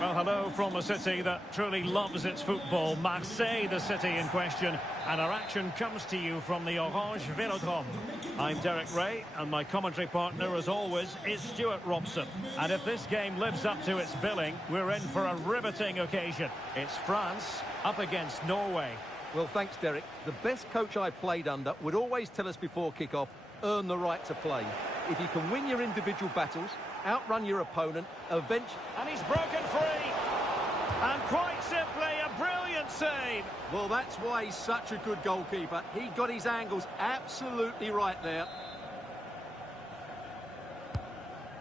Well, hello from a city that truly loves its football. Marseille, the city in question. And our action comes to you from the Orange Velodrome. I'm Derek Ray, and my commentary partner, as always, is Stuart Robson. And if this game lives up to its billing, we're in for a riveting occasion. It's France up against Norway. Well, thanks, Derek. The best coach I played under would always tell us before kick-off, earn the right to play. If you can win your individual battles, outrun your opponent, eventually... And he's broken free! And quite simply, a brilliant save! Well, that's why he's such a good goalkeeper. He got his angles absolutely right there.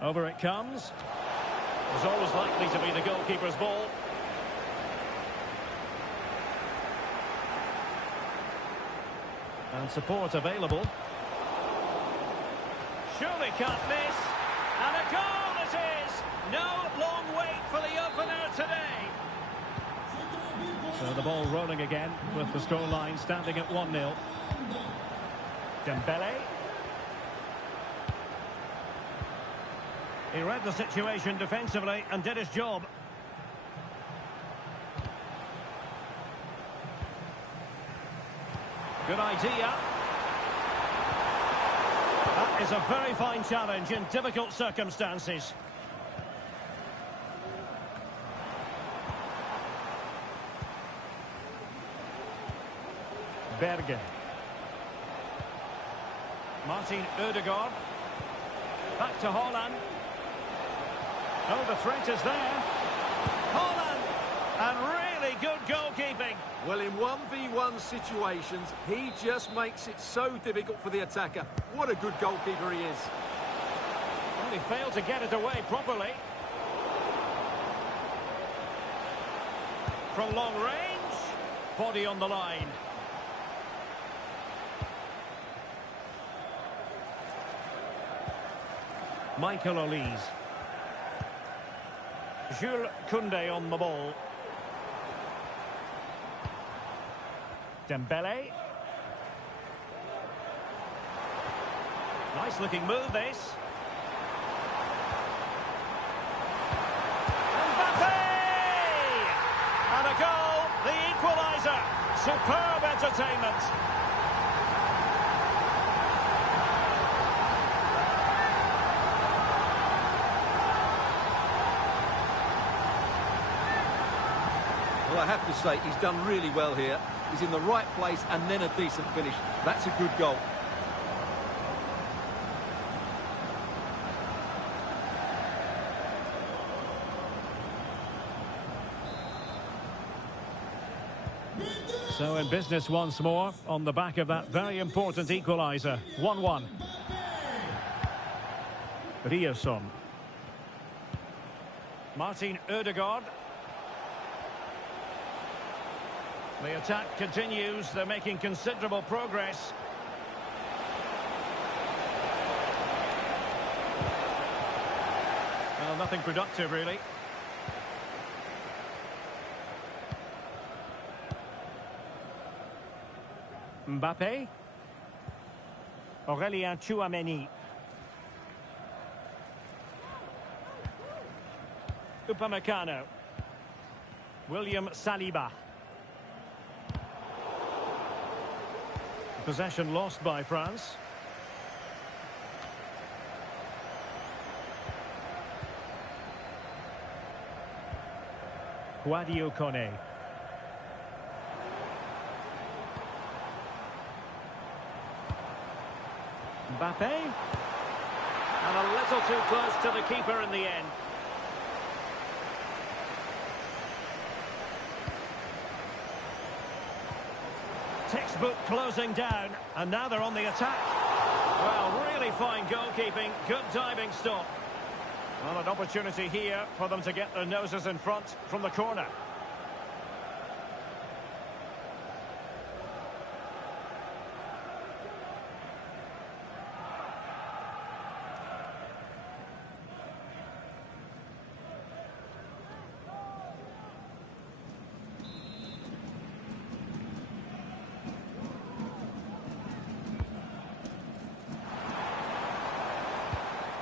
Over it comes. It's always likely to be the goalkeeper's ball. And support available. Surely can't miss. And a goal it is! No long wait for the opener today. So the ball rolling again with the scoreline standing at 1-0. Dembele. He read the situation defensively and did his job. Good idea. That is a very fine challenge in difficult circumstances. Berge. Martin Ødegaard. Back to Haaland. Oh, the threat is there. Haaland! And really good goalkeeping. Well, in 1v1 situations, he just makes it so difficult for the attacker. What a good goalkeeper he is. Well, he failed to get it away properly. From long range. Body on the line. Michael Olise. Jules Koundé on the ball. Dembele. Nice looking move this. Mbappe! And a goal, the equaliser. Superb entertainment. Well, I have to say, he's done really well here. He's in the right place and then a decent finish. That's a good goal. So in business once more on the back of that very important equaliser. 1-1. Ryerson. Martin Ødegaard. The attack continues. They're making considerable progress. Well, nothing productive, really. Mbappe. Aurélien Tchouameni. Upamecano. William Saliba. Possession lost by France. Guadio Kone. Mbappe. And a little too close to the keeper in the end. Textbook closing down, and now they're on the attack. Well, really fine goalkeeping, good diving stop. Well, an opportunity here for them to get their noses in front from the corner.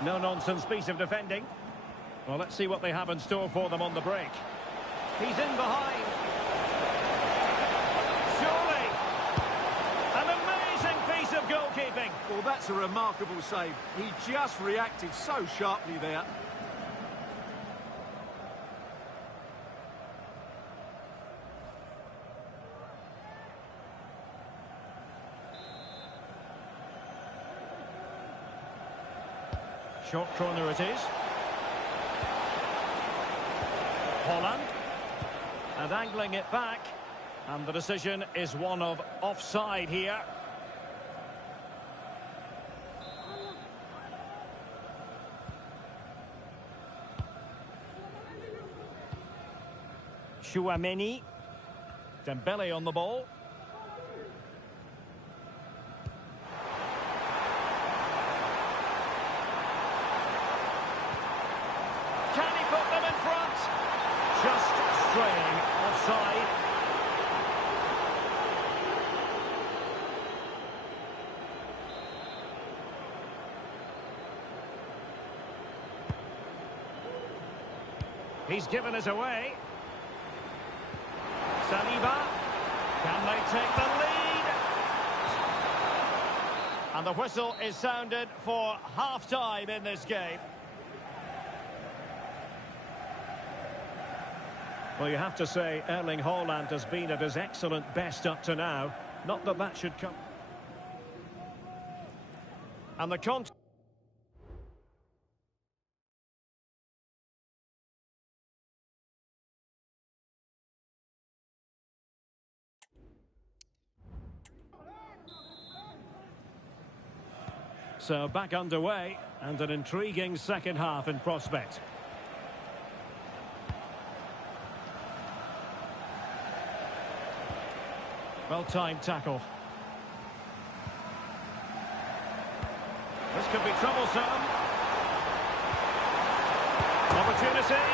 No-nonsense piece of defending. Well, let's see what they have in store for them on the break. He's in behind. Surely. An amazing piece of goalkeeping. Well, that's a remarkable save. He just reacted so sharply there. Short corner it is. Holland. And angling it back. And the decision is one of offside here. Chouameni. Dembele on the ball. Can he put them in front? Just straying offside. He's given us away. Saliba. Can they take the lead? And the whistle is sounded for half-time in this game. Well, you have to say Erling Haaland has been at his excellent best up to now. Not that that should come. And the So back underway, and an intriguing second half in prospect. Well-timed tackle. This could be troublesome. Opportunity.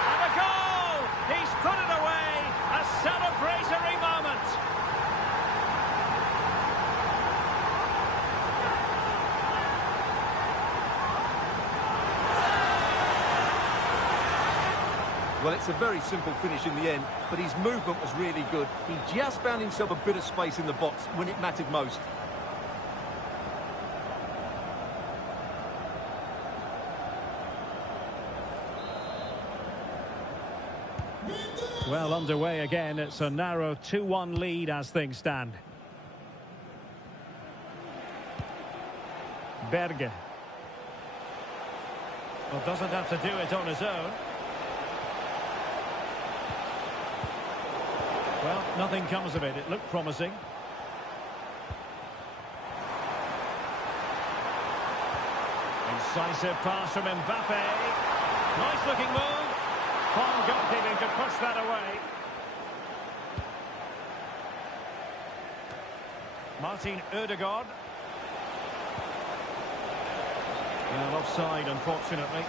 And a goal! He's put it away! A celebratory moment! Well, it's a very simple finish in the end, but his movement was really good. He just found himself a bit of space in the box when it mattered most. Well, underway again. It's a narrow 2-1 lead as things stand. Berge. Well, doesn't have to do it on his own. Well, nothing comes of it. It looked promising. Incisive pass from Mbappe. Nice looking move. Fine goalkeeping to push that away. Martin Ødegaard. Well, offside, unfortunately.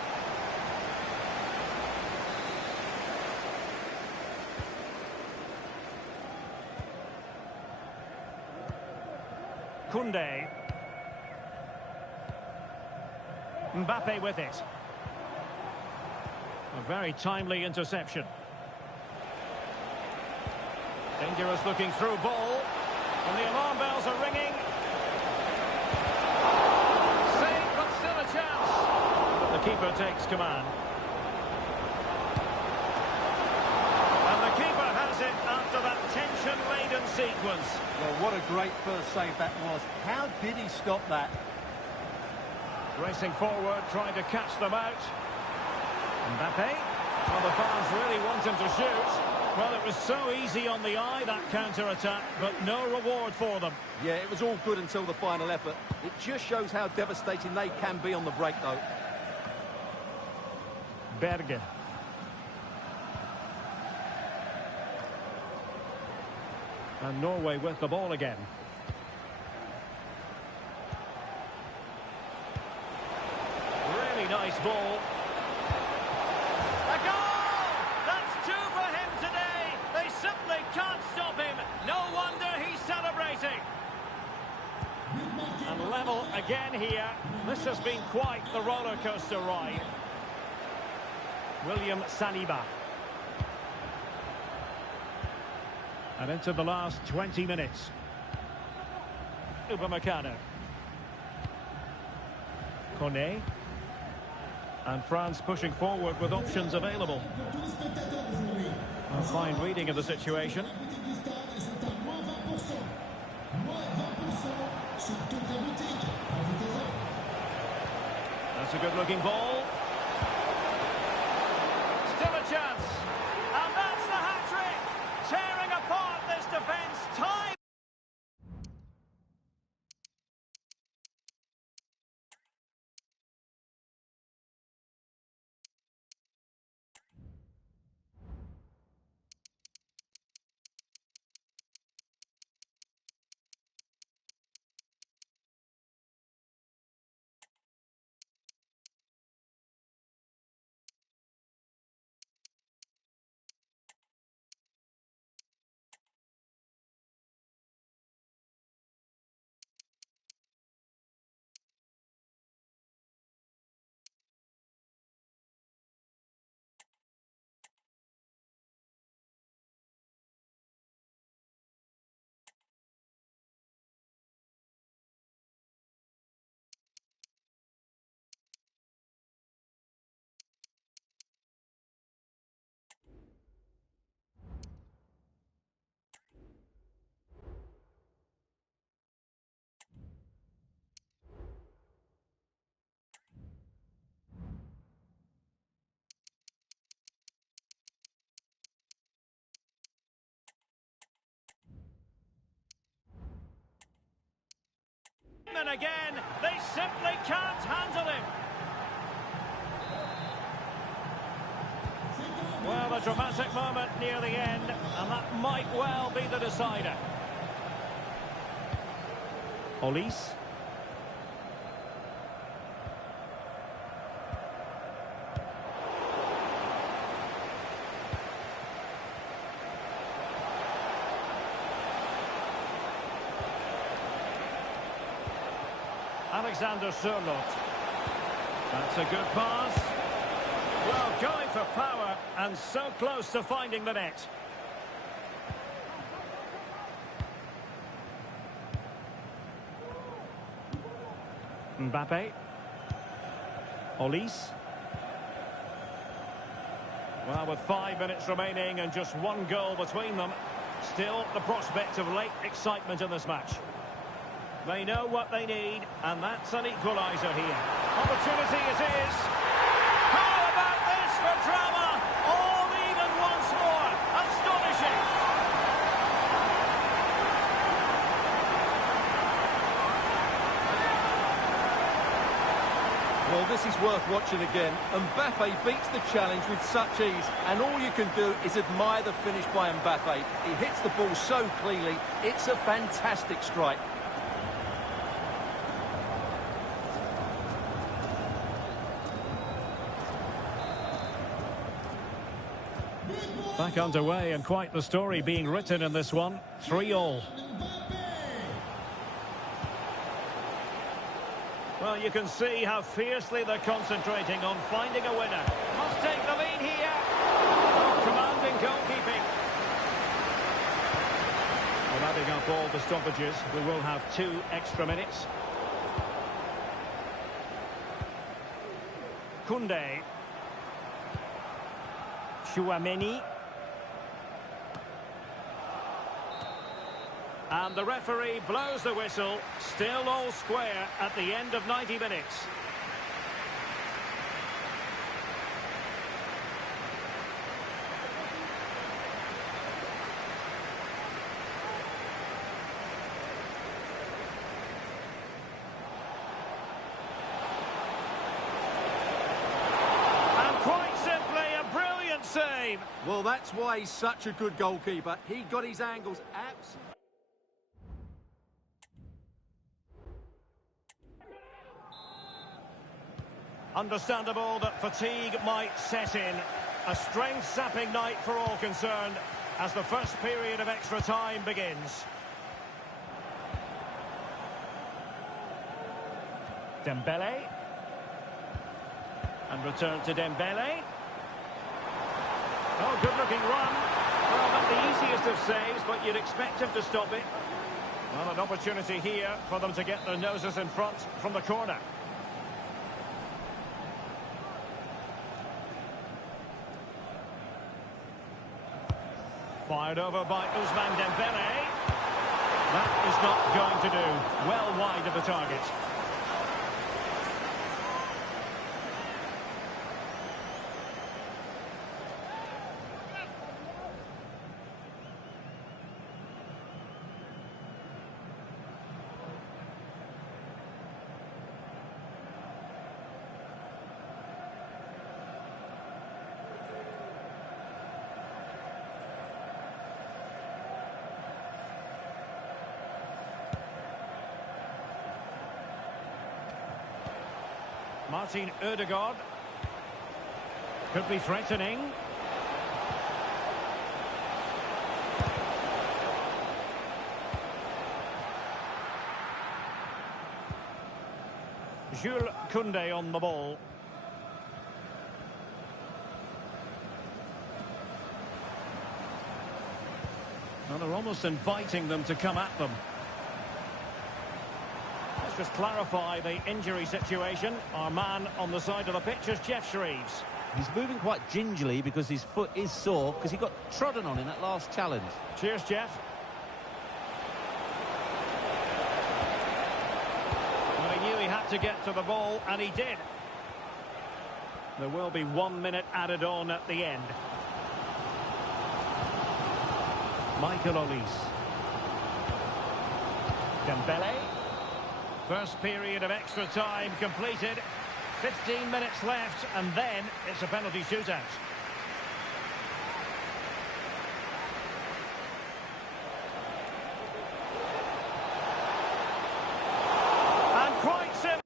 Koundé. Mbappe with it. A very timely interception. Dangerous looking through ball. And the alarm bells are ringing. Save, but still a chance. The keeper takes command. And the keeper has it after that tension-laden sequence. Well, what a great first save that was. How did he stop that? Racing forward, trying to catch them out. Mbappe. Well, the fans really want him to shoot. Well, it was so easy on the eye, that counter-attack, but no reward for them. Yeah, it was all good until the final effort. It just shows how devastating they can be on the break, though. Berge. And Norway with the ball again. Really nice ball. A goal! That's two for him today. They simply can't stop him. No wonder he's celebrating. And level again here. This has been quite the roller coaster ride. William Saliba. And into the last 20 minutes. Upamecano. Kone. And France pushing forward with options available. A fine reading of the situation. That's a good-looking ball. Still a chance. And that's the hat-trick. Tearing apart this defence. Time. And again, they simply can't handle him. Well, a dramatic moment near the end, and that might well be the decider. Olise. Alexander Sørloth. That's a good pass. Well, going for power and so close to finding the net. Mbappe. Olise. Well, with 5 minutes remaining and just one goal between them, still the prospect of late excitement in this match. They know what they need, and that's an equaliser here. Opportunity it is. How about this for drama? All even once more. Astonishing. Well, this is worth watching again. Mbappe beats the challenge with such ease, and all you can do is admire the finish by Mbappe. He hits the ball so cleanly. It's a fantastic strike. Back underway, and quite the story being written in this one. 3-3. Well, you can see how fiercely they're concentrating on finding a winner. Must take the lead here. Oh, commanding goalkeeping. Well, adding up all the stoppages, we will have 2 extra minutes. Koundé. Chouameni. And the referee blows the whistle. Still all square at the end of 90 minutes. And quite simply, a brilliant save. Well, that's why he's such a good goalkeeper. He got his angles absolutely. Understandable that fatigue might set in. A strength-sapping night for all concerned as the first period of extra time begins. Dembele. And return to Dembele. Oh, good-looking run. Well, not the easiest of saves, but you'd expect him to stop it. Well, an opportunity here for them to get their noses in front from the corner. Fired over by Ousmane Dembele. That is not going to do. Well wide of the target. Martin Ødegaard. Could be threatening. Jules Koundé on the ball. Well, they're almost inviting them to come at them. Let's just clarify the injury situation. Our man on the side of the pitch is Jeff Shreves. He's moving quite gingerly because his foot is sore because he got trodden on in that last challenge. Cheers, Jeff. Well, he knew he had to get to the ball, and he did. There will be 1 minute added on at the end. Michael Olise. Dembele. First period of extra time completed. 15 minutes left, and then it's a penalty shootout. And quite simple.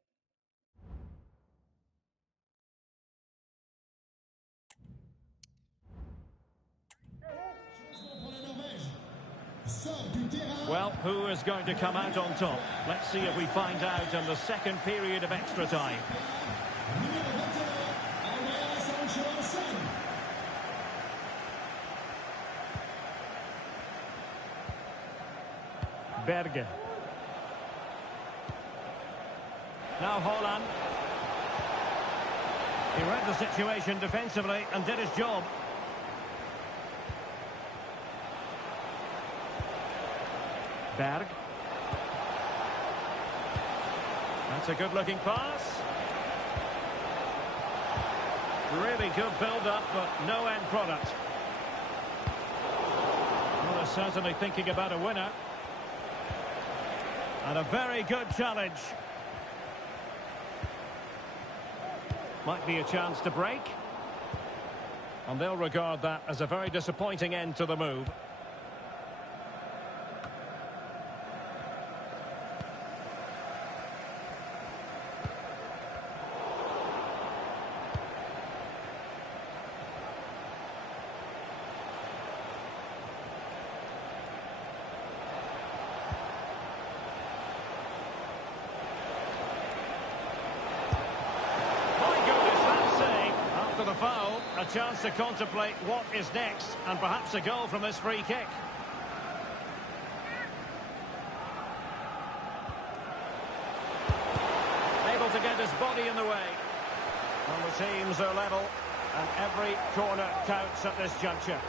Well, who is going to come out on top? Let's see if we find out in the second period of extra time. Berge. Now Haaland. He read the situation defensively and did his job. Berg. That's a good-looking pass. Really good build-up, but no end product. Well, they're certainly thinking about a winner. And a very good challenge. Might be a chance to break. And they'll regard that as a very disappointing end to the move. The foul, a chance to contemplate what is next, and perhaps a goal from this free kick. Able to get his body in the way. Well, the teams are level, and every corner counts at this juncture.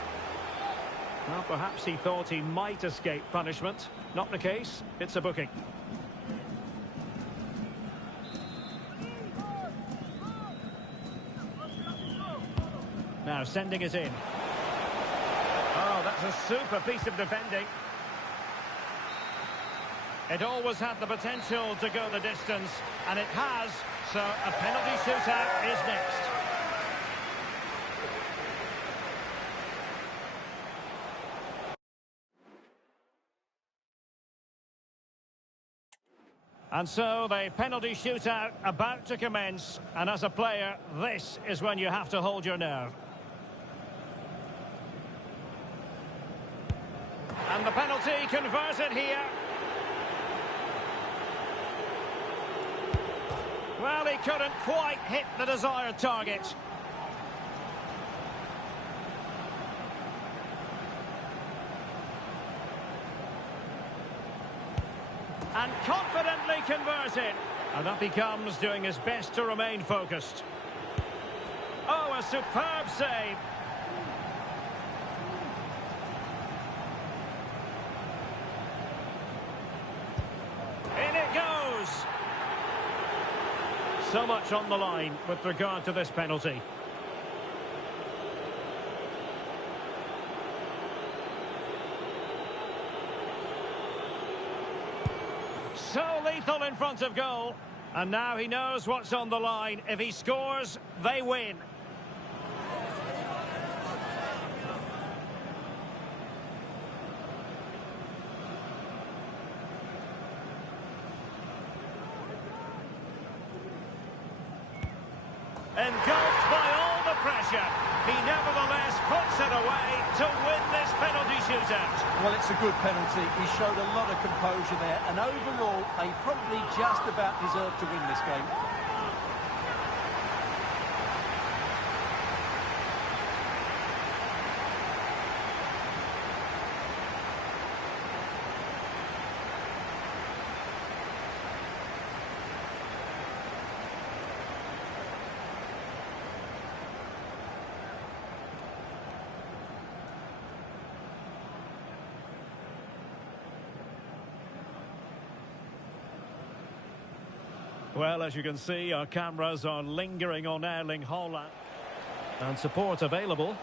Well, perhaps he thought he might escape punishment. Not the case, it's a booking. Now sending it in. Oh, that's a super piece of defending. It always had the potential to go the distance, and it has, so a penalty shootout is next. And so the penalty shootout about to commence, and as a player, this is when you have to hold your nerve. And the penalty converted here. Well, he couldn't quite hit the desired target. And confidently converted. And that becomes doing his best to remain focused. Oh, a superb save. In it goes. So much on the line with regard to this penalty. So lethal in front of goal. And now he knows what's on the line. If he scores, they win. Engulfed by all the pressure, he nevertheless puts it away to win this penalty shootout. Well, it's a good penalty. He showed a lot of composure there, and overall, they probably just about deserved to win this game. Well, as you can see, our cameras are lingering on Erling Haaland. And support available.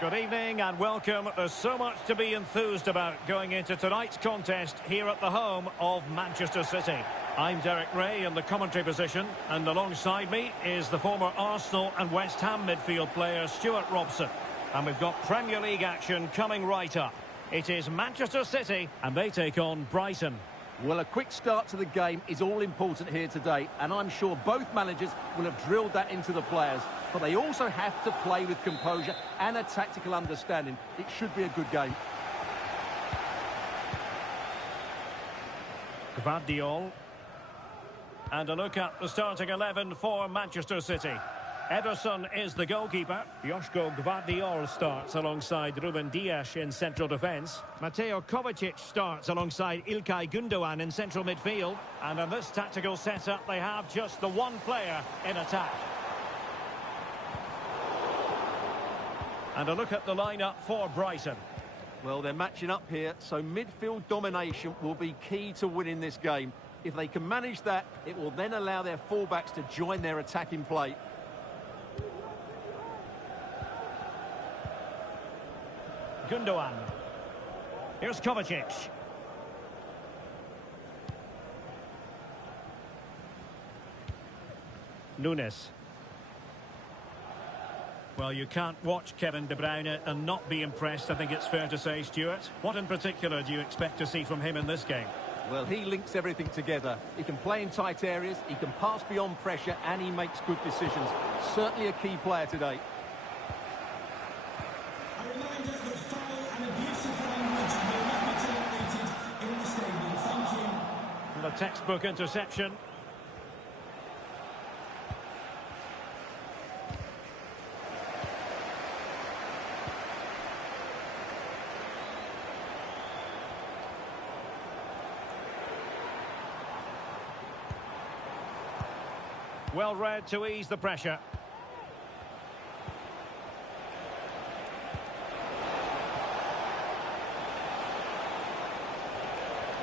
Good evening and welcome. There's so much to be enthused about going into tonight's contest here at the home of Manchester City. I'm Derek Ray in the commentary position, and alongside me is the former Arsenal and West Ham midfield player Stuart Robson. And we've got Premier League action coming right up. It is Manchester City and they take on Brighton. Well, a quick start to the game is all important here today, and I'm sure both managers will have drilled that into the players. But they also have to play with composure and a tactical understanding. It should be a good game. Gvardiol. And a look at the starting 11 for Manchester City. Ederson is the goalkeeper. Joško Gvardiol starts alongside Ruben Dias in central defence. Mateo Kovacic starts alongside İlkay Gündoğan in central midfield. And in this tactical setup, they have just the one player in attack. And a look at the lineup for Brighton. Well, they're matching up here, so midfield domination will be key to winning this game. If they can manage that, it will then allow their fullbacks to join their attacking play. Gündoğan. Here's Kovacic. Nunes. Well, you can't watch Kevin De Bruyne and not be impressed, I think it's fair to say, Stuart. What in particular do you expect to see from him in this game? Well, he links everything together. He can play in tight areas, he can pass beyond pressure, and he makes good decisions. Certainly a key player today. A reminder that foul and abusive language will not be tolerated in the stadium. Thank you. And a textbook interception. Well read to ease the pressure.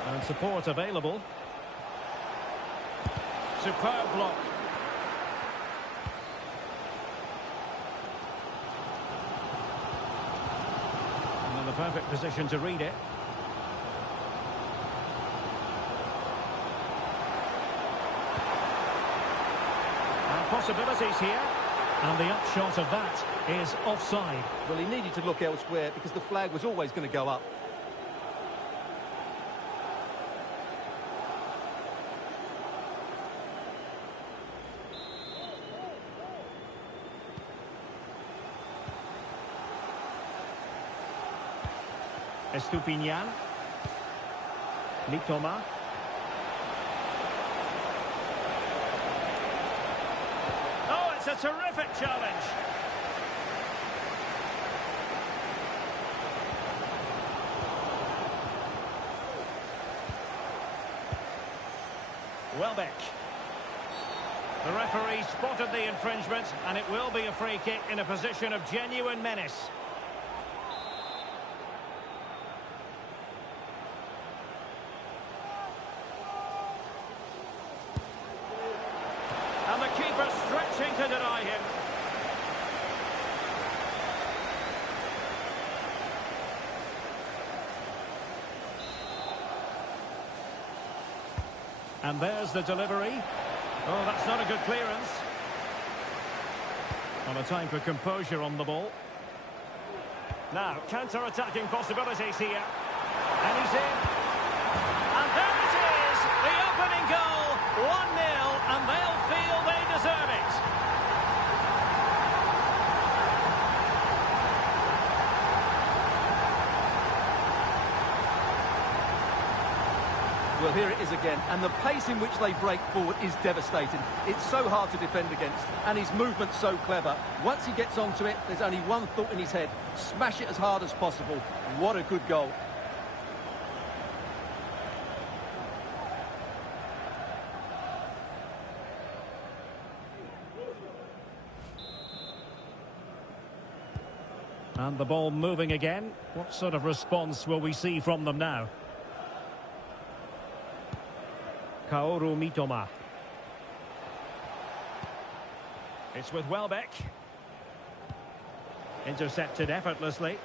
And support available. Superb block. And in the perfect position to read it. Possibilities here, and the upshot of that is offside. Well, he needed to look elsewhere because the flag was always going to go up. Estupinian. Mitoma. It's a terrific challenge. Welbeck. The referee spotted the infringement, and it will be a free kick in a position of genuine menace. And the keeper stretching to deny him. And there's the delivery. Oh, that's not a good clearance. On a time for composure on the ball. Now, counter-attacking possibilities here. And he's in. And there it is! The opening goal! 1-0, and they'll feel they deserve it. Well, here it is again, and the pace in which they break forward is devastating. It's so hard to defend against, and his movement's so clever. Once he gets onto it, there's only one thought in his head: smash it as hard as possible. What a good goal. And the ball moving again. What sort of response will we see from them now? Kaoru Mitoma. It's with Welbeck. Intercepted effortlessly.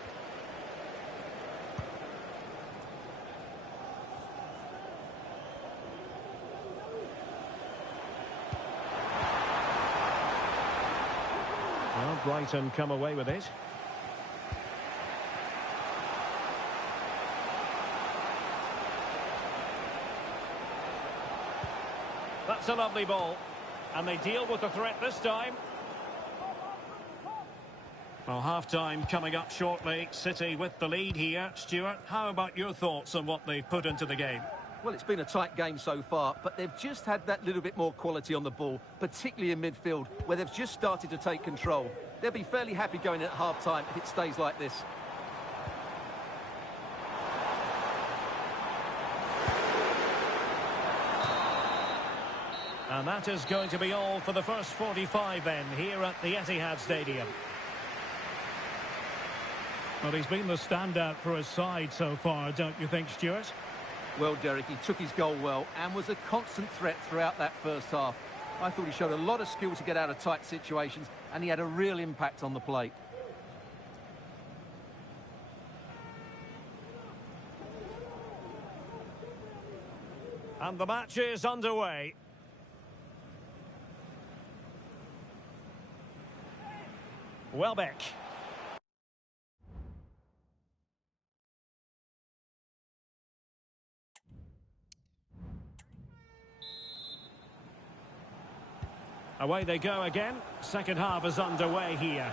Well, Brighton come away with it. That's a lovely ball. And they deal with the threat this time. Well, half-time coming up shortly. City with the lead here. Stuart, how about your thoughts on what they've put into the game? Well, it's been a tight game so far, but they've just had that little bit more quality on the ball, particularly in midfield, where they've just started to take control. They'll be fairly happy going in at half-time if it stays like this. And that is going to be all for the first 45 then, here at the Etihad Stadium. Well, he's been the standout for his side so far, don't you think, Stuart? Well, Derek, he took his goal well and was a constant threat throughout that first half. I thought he showed a lot of skill to get out of tight situations, and he had a real impact on the plate. And the match is underway. Welbeck. Away they go again. Second half is underway here.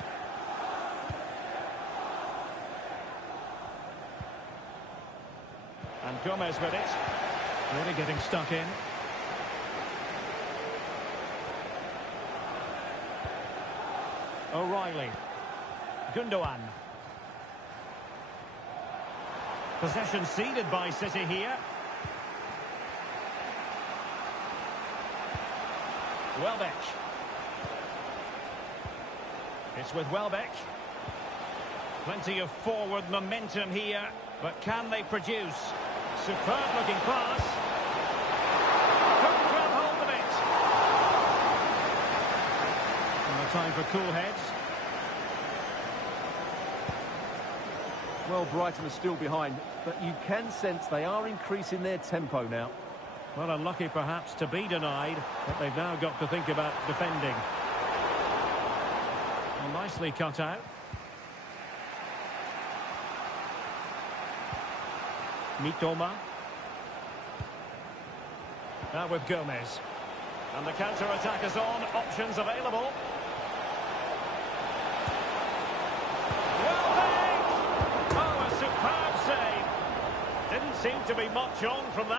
And Gomez with it. Really getting stuck in. O'Reilly. Gundogan. Possession ceded by City here. Welbeck. It's with Welbeck. Plenty of forward momentum here, but can they produce? Superb looking pass. Couldn't grab hold of it. And the time for cool heads. Well, Brighton are still behind, but you can sense they are increasing their tempo now. Well, unlucky perhaps to be denied, but they've now got to think about defending. Well, nicely cut out. Mitoma. Now with Gomez. And the counter-attack is on. Options available. Welbeck! Oh, a superb save. Didn't seem to be much on from that.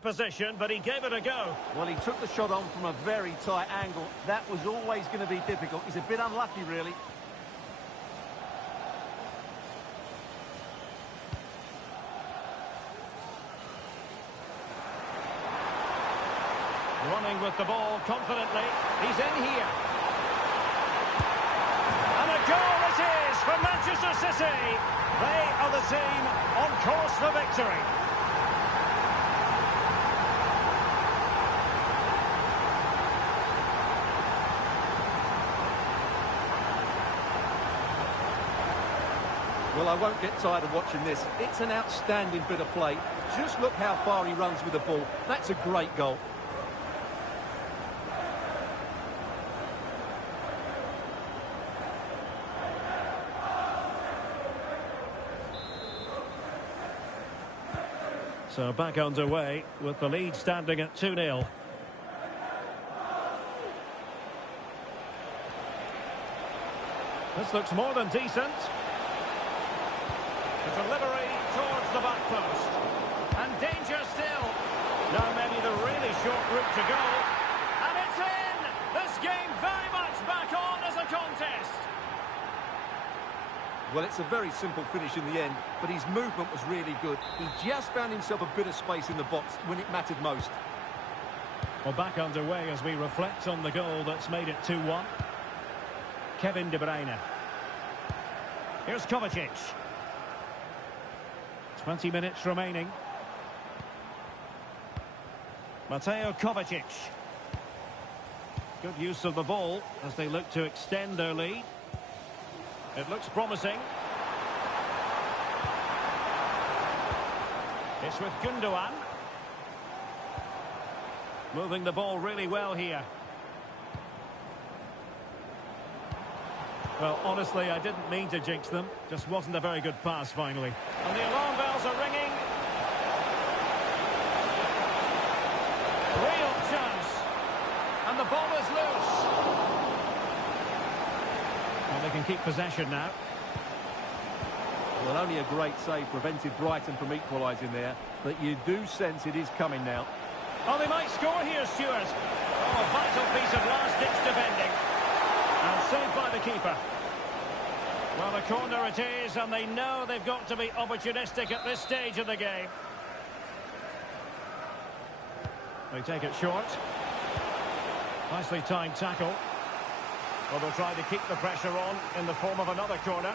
Position, but he gave it a go. Well, he took the shot on from a very tight angle. That was always going to be difficult. He's a bit unlucky, really. Running with the ball confidently. He's in here. And a goal it is for Manchester City. They are the team on course for victory. Well, I won't get tired of watching this. It's an outstanding bit of play. Just look how far he runs with the ball. That's a great goal. So back underway with the lead standing at 2-0. This looks more than decent. The delivery towards the back post. And danger still. Now maybe the really short route to go. And it's in! This game very much back on as a contest. Well, it's a very simple finish in the end, but his movement was really good. He just found himself a bit of space in the box when it mattered most. Well, back underway as we reflect on the goal that's made it 2-1. Kevin De Bruyne. Here's Kovacic. 20 minutes remaining. Mateo Kovacic. Good use of the ball as they look to extend their lead. It looks promising. It's with Gundogan. Moving the ball really well here. Well, honestly, I didn't mean to jinx them. Just wasn't a very good pass, finally. And the alarm bells are ringing. Real chance. And the ball is loose. Well, they can keep possession now. Well, only a great save prevented Brighton from equalising there, but you do sense it is coming now. Oh, they might score here, Stuart. Oh, a vital piece of last-ditch defending. And saved by the keeper. Well, a corner it is, and they know they've got to be opportunistic at this stage of the game. They take it short. Nicely timed tackle. Well, they'll try to keep the pressure on in the form of another corner.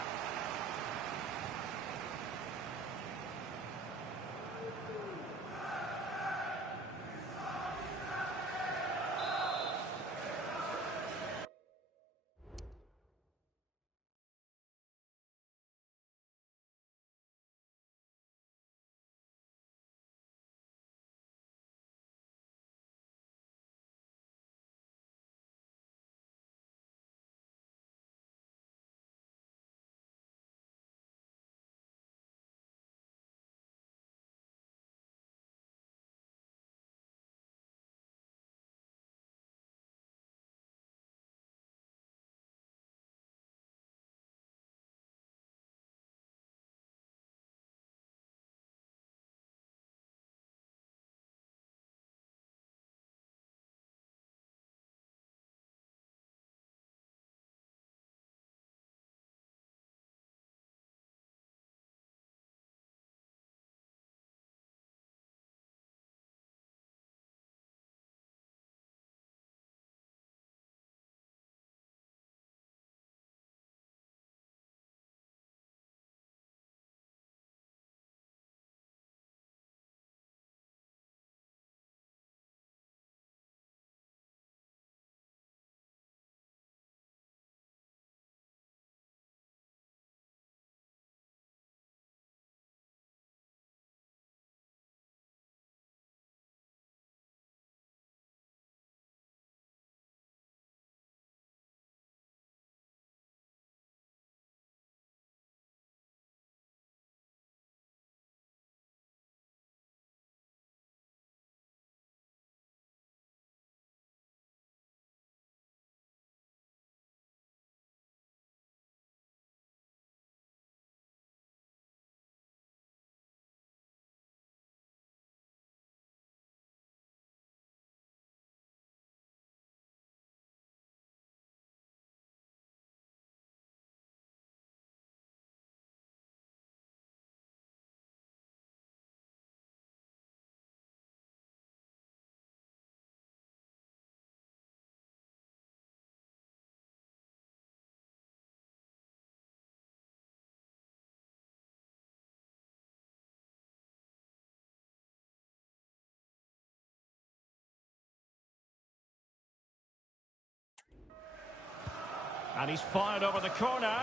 And he's fired over the corner.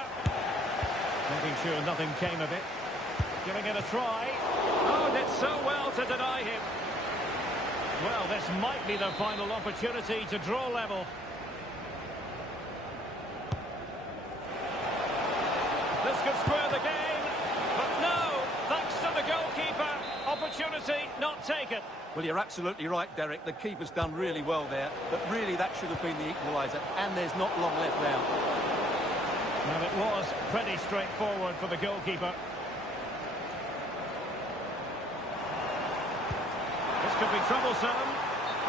Making sure nothing came of it. Giving it a try. Oh, did so well to deny him. Well, this might be the final opportunity to draw level. This could square the game. But no, thanks to the goalkeeper. Opportunity not taken. Well, you're absolutely right, Derek. The keeper's done really well there. But really, that should have been the equaliser. And there's not long left now. And it was pretty straightforward for the goalkeeper. This could be troublesome.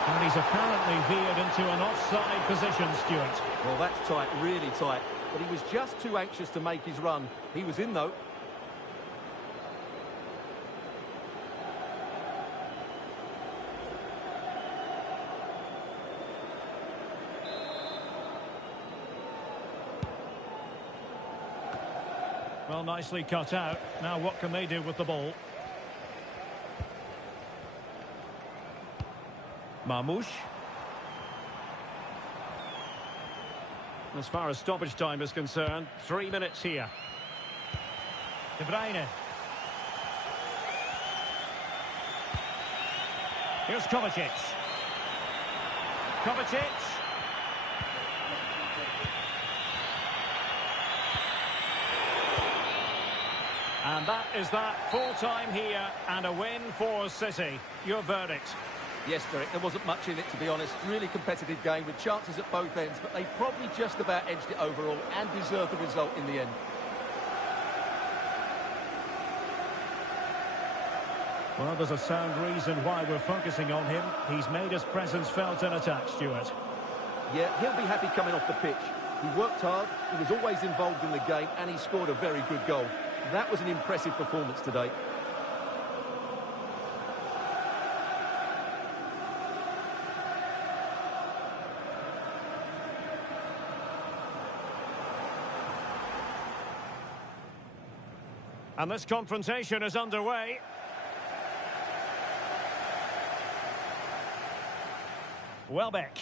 And he's apparently veered into an offside position, Stuart. Well, that's tight, really tight. But he was just too anxious to make his run. He was in, though. Well, nicely cut out. Now what can they do with the ball? Marmoush. As far as stoppage time is concerned, 3 minutes here. De Bruyne. Here's Kovacic. Kovacic. And that is that. Full time here and a win for City. Your verdict? Yes, Derek, there wasn't much in it, to be honest. Really competitive game with chances at both ends, but they probably just about edged it overall and deserved the result in the end. Well, there's a sound reason why we're focusing on him. He's made his presence felt in attack, Stuart. Yeah, he'll be happy coming off the pitch. He worked hard, he was always involved in the game, and he scored a very good goal. That was an impressive performance today. And this confrontation is underway. Welbeck.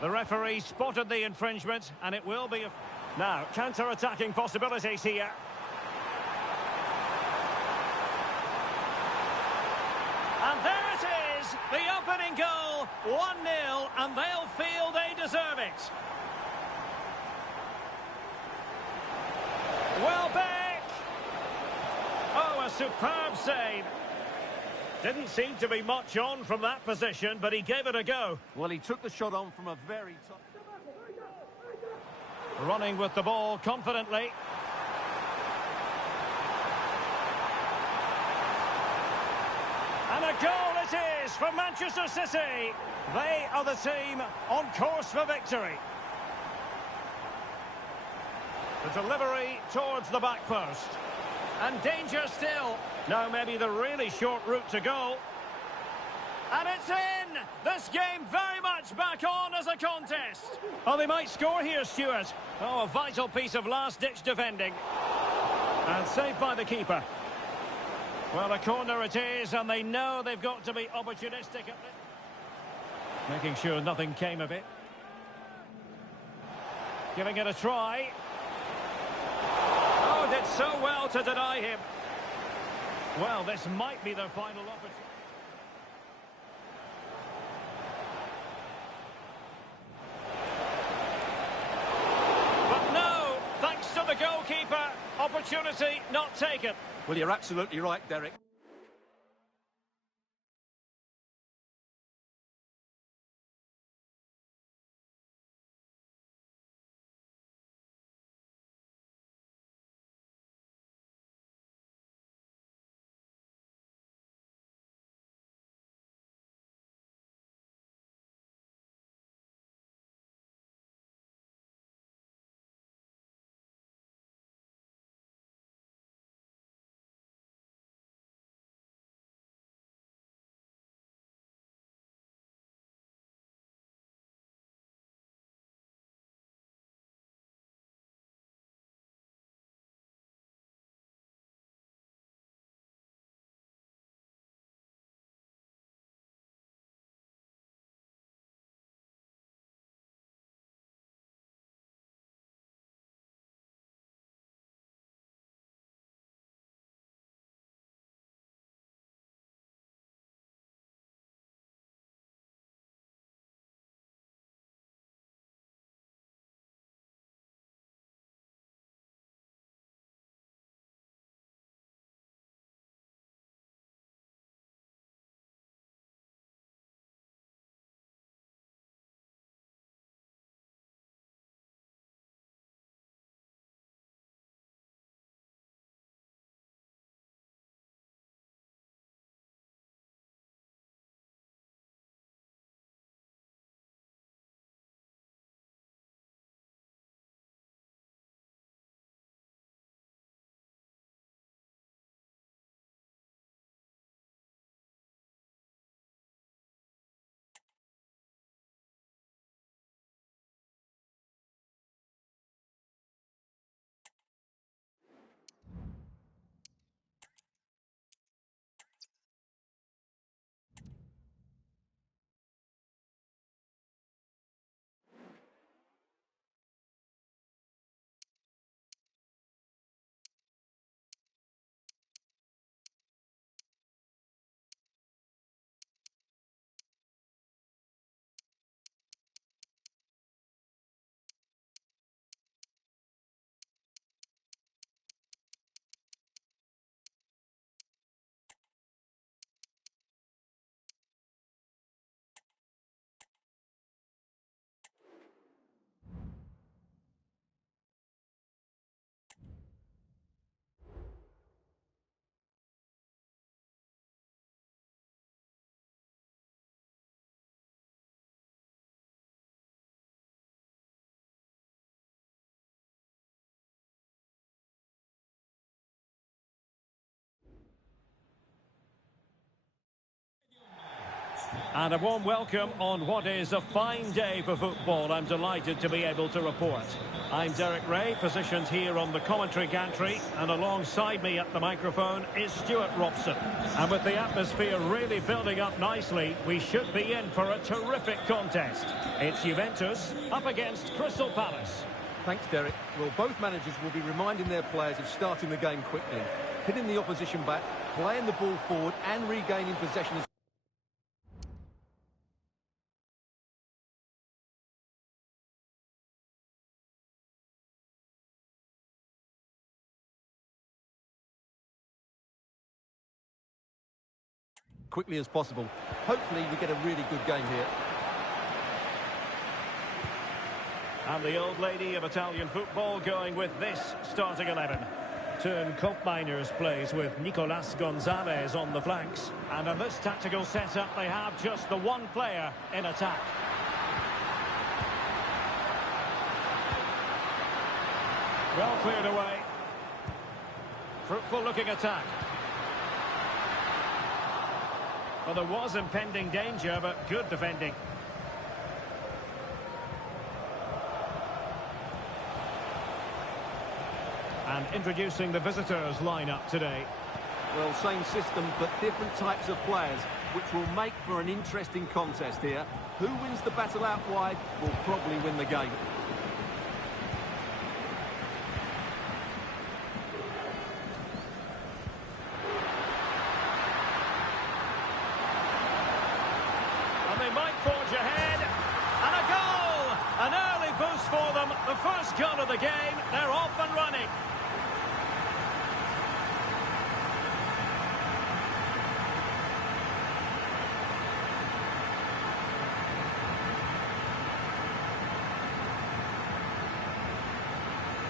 The referee spotted the infringement, and it will be... Now, counter-attacking possibilities here. And there it is, the opening goal, 1-0, and they'll feel they deserve it. Welbeck! Oh, a superb save. Didn't seem to be much on from that position, but he gave it a go. Well, he took the shot on from a very top... Running with the ball confidently. And a goal it is for Manchester City. They are the team on course for victory. The delivery towards the back post. And danger still. Now maybe the really short route to goal. And it's in! This game very much back on as a contest. Oh, they might score here, Stuart. Oh, a vital piece of last-ditch defending. And saved by the keeper. Well, a corner it is, and they know they've got to be opportunistic at this. Making sure nothing came of it. Giving it a try. Oh, did so well to deny him. Well, this might be their final opportunity. But no, thanks to the goalkeeper, opportunity not taken. Well, you're absolutely right, Derek. And a warm welcome on what is a fine day for football. I'm delighted to be able to report. I'm Derek Ray, positioned here on the commentary gantry, and alongside me at the microphone is Stuart Robson. And with the atmosphere really building up nicely, we should be in for a terrific contest. It's Juventus up against Crystal Palace. Thanks, Derek. Well, both managers will be reminding their players of starting the game quickly, hitting the opposition back, playing the ball forward and regaining possession. Quickly as possible. Hopefully we get a really good game here. And the old lady of Italian football going with this starting 11. Turn Koopmeiners plays with Nicolas Gonzalez on the flanks. And in this tactical setup they have just the one player in attack. Well cleared away. Fruitful looking attack. Well, there was impending danger, but good defending. And introducing the visitors lineup today. Well, same system, but different types of players, which will make for an interesting contest here. Who wins the battle out wide will probably win the game. Forge ahead, and a goal! An early boost for them, the first goal of the game, they're off and running.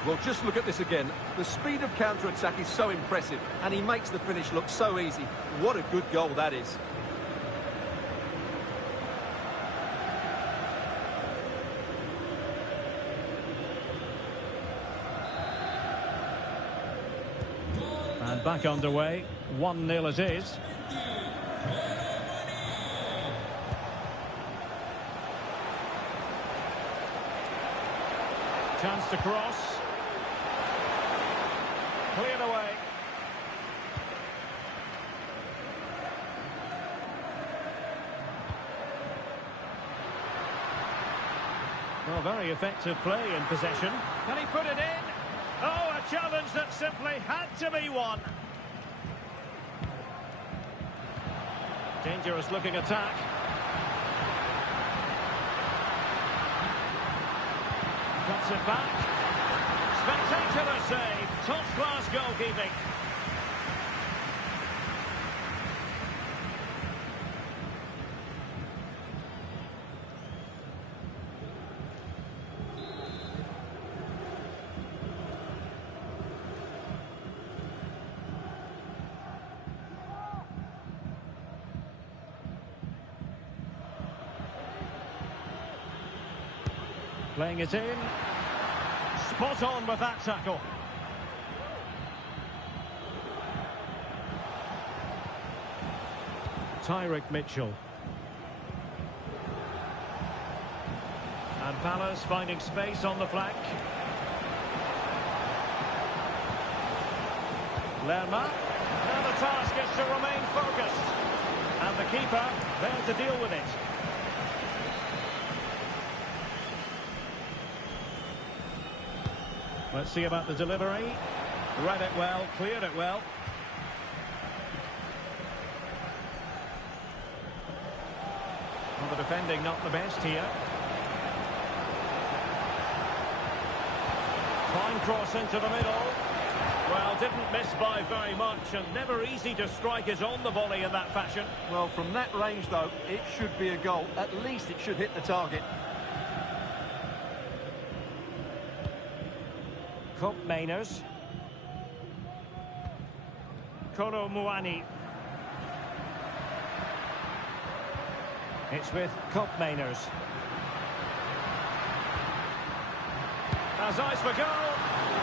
Well, just look at this again. The speed of counter-attack is so impressive, and he makes the finish look so easy. What a good goal that is. And back underway, 1-0 it is. Chance to cross. Cleared away. Well, very effective play in possession. Can he put it in? Oh, a challenge that simply had to be won. Dangerous looking attack. Cuts it back. Spectacular save. Top class goalkeeping. Playing it in. Spot on with that tackle. Tyrick Mitchell. And Palace finding space on the flank. Lerma. Now the task is to remain focused. And the keeper there to deal with it. Let's see about the delivery. Read it well, cleared it well. Well, the defending not the best here. Fine cross into the middle. Well, didn't miss by very much, and never easy to strike it on the volley in that fashion. Well, from that range, though, it should be a goal. At least it should hit the target. Koopmeiners. Kolo Muani. It's with Koopmeiners. Has eyes for goal.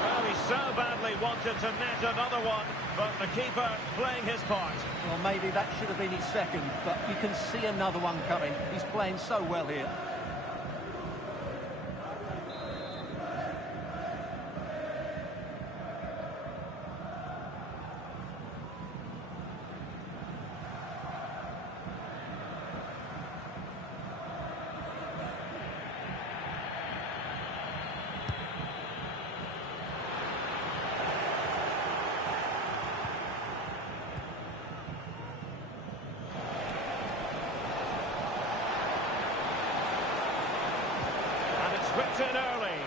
Well, he So badly wanted to net another one, but the keeper playing his part. Well, maybe that should have been his second, but you can see another one coming. He's playing so well here. Whipped in early.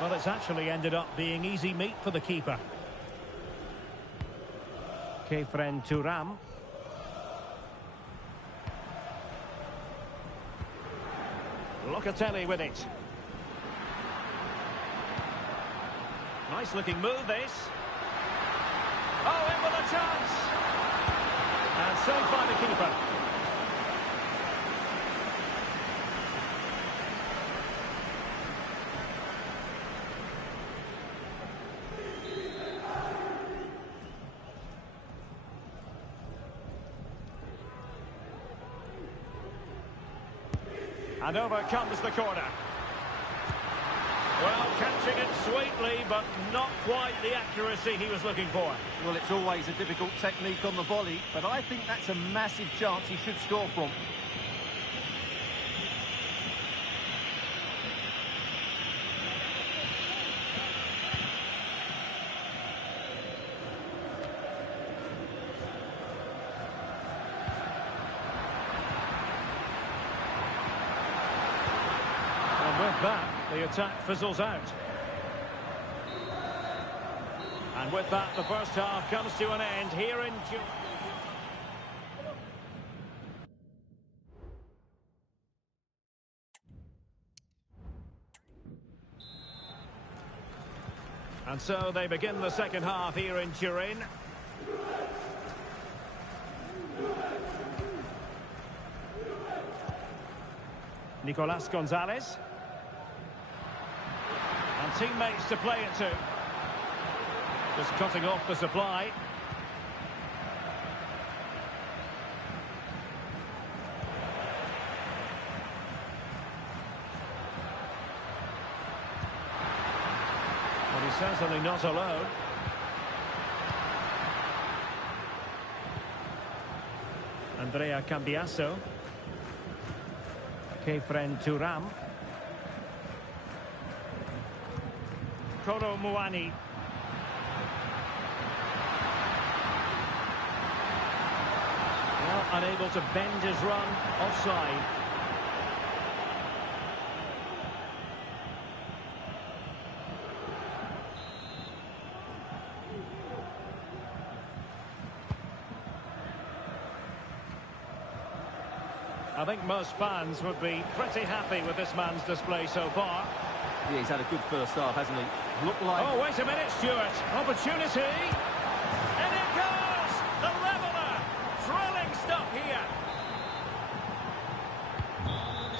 Well, it's actually ended up being easy meat for the keeper. Fc25. Locatelli with it. Nice looking move this. Oh, in with a chance. And saved by the keeper. And over comes the corner. Well, catching it sweetly, but not quite the accuracy he was looking for. Well, it's always a difficult technique on the volley, but I think that's a massive chance he should score from. With that, the attack fizzles out. And with that, the first half comes to an end here in June. And so they begin the second half here in Turin. Nicolas Gonzalez. And teammates to play it to. Just cutting off the supply. But he's certainly not alone. Andrea Cambiasso. Fc25. Kolo Muani. Well, unable to bend his run, offside. I think most fans would be pretty happy with this man's display so far. Yeah, he's had a good first half, hasn't he? Looked like... Oh, wait a minute, Stuart. Opportunity. And it goes! The leveller! Thrilling stuff here.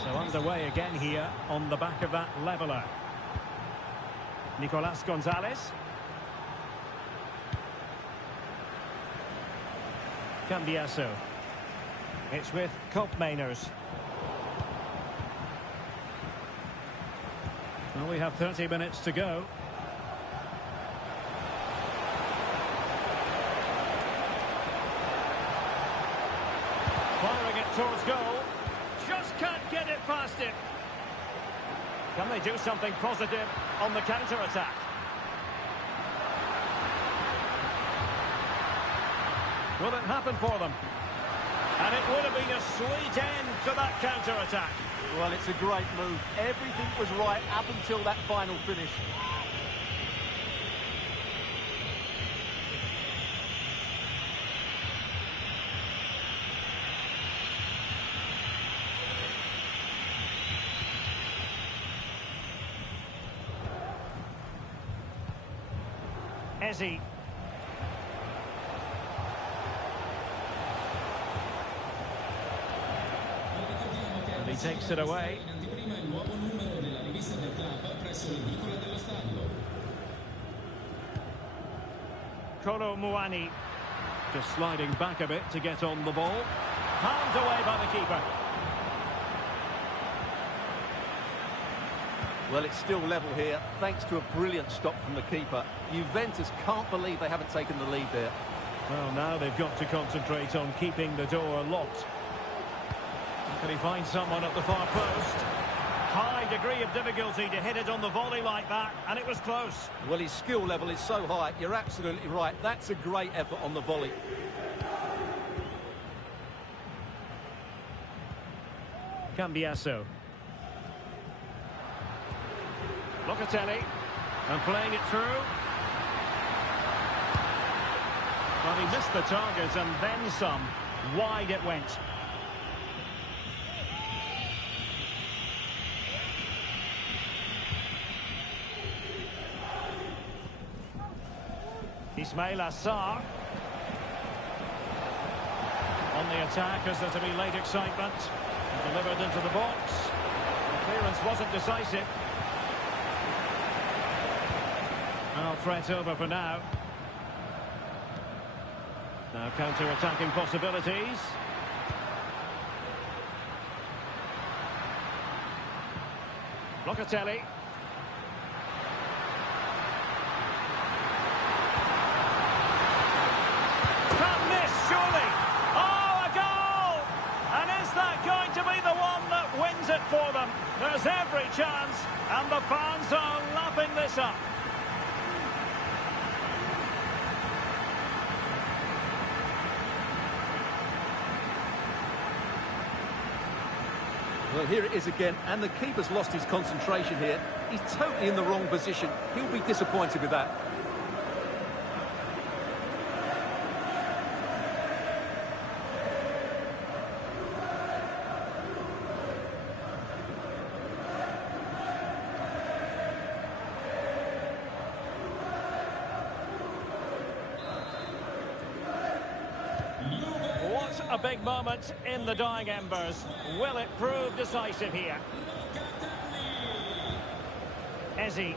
So underway again here on the back of that leveller. Nicolas Gonzalez. Cambiasso. It's with Koopmeiners. Well, we have 30 minutes to go. Firing it towards goal. Just can't get it past him. Can they do something positive on the counter-attack? Will it happen for them? And it would have been a sweet end to that counter-attack. Well, it's a great move. Everything was right up until that final finish. Ezzy. He takes it away. Kolo Muani. Just sliding back a bit to get on the ball. Palmed away by the keeper. Well, it's still level here, thanks to a brilliant stop from the keeper. Juventus can't believe they haven't taken the lead there. Well, now they've got to concentrate on keeping the door locked. Can he find someone at the far post? High degree of difficulty to hit it on the volley like that, and it was close. Well, his skill level is so high, you're absolutely right. That's a great effort on the volley. Cambiasso. Locatelli. And playing it through. Well, he missed the target and then some. Wide it went. Ismail Assar. On the attack as there to be late excitement. Delivered into the box. The clearance wasn't decisive. Well, threat over for now. Now counter-attacking possibilities. Locatelli. Can't miss, surely. Oh, a goal! And is that going to be the one that wins it for them? There's every chance, and the fans are lapping this up. Well, here it is again, and the keeper's lost his concentration here. He's totally in the wrong position. He'll be disappointed with that. A big moment in the dying embers. Will it prove decisive here? Ezzy.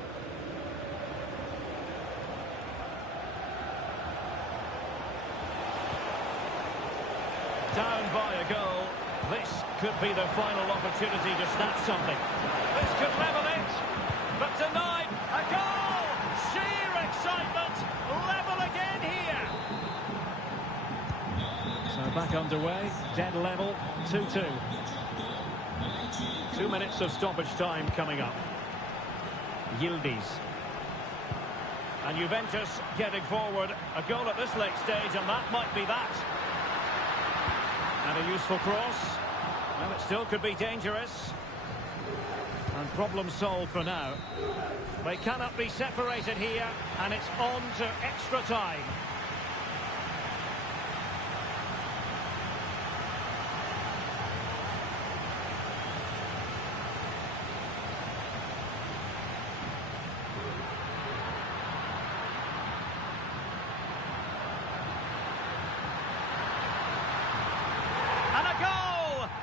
Down by a goal. This could be the final opportunity to snatch something. This could level it. But denied. A goal! Sheer excitement. Level again here. So back underway, dead level, 2-2. 2 minutes of stoppage time coming up. Yildiz. And Juventus getting forward. A goal at this late stage, and that might be that. And a useful cross. Well, it still could be dangerous. And problem solved for now. They cannot be separated here, and it's on to extra time.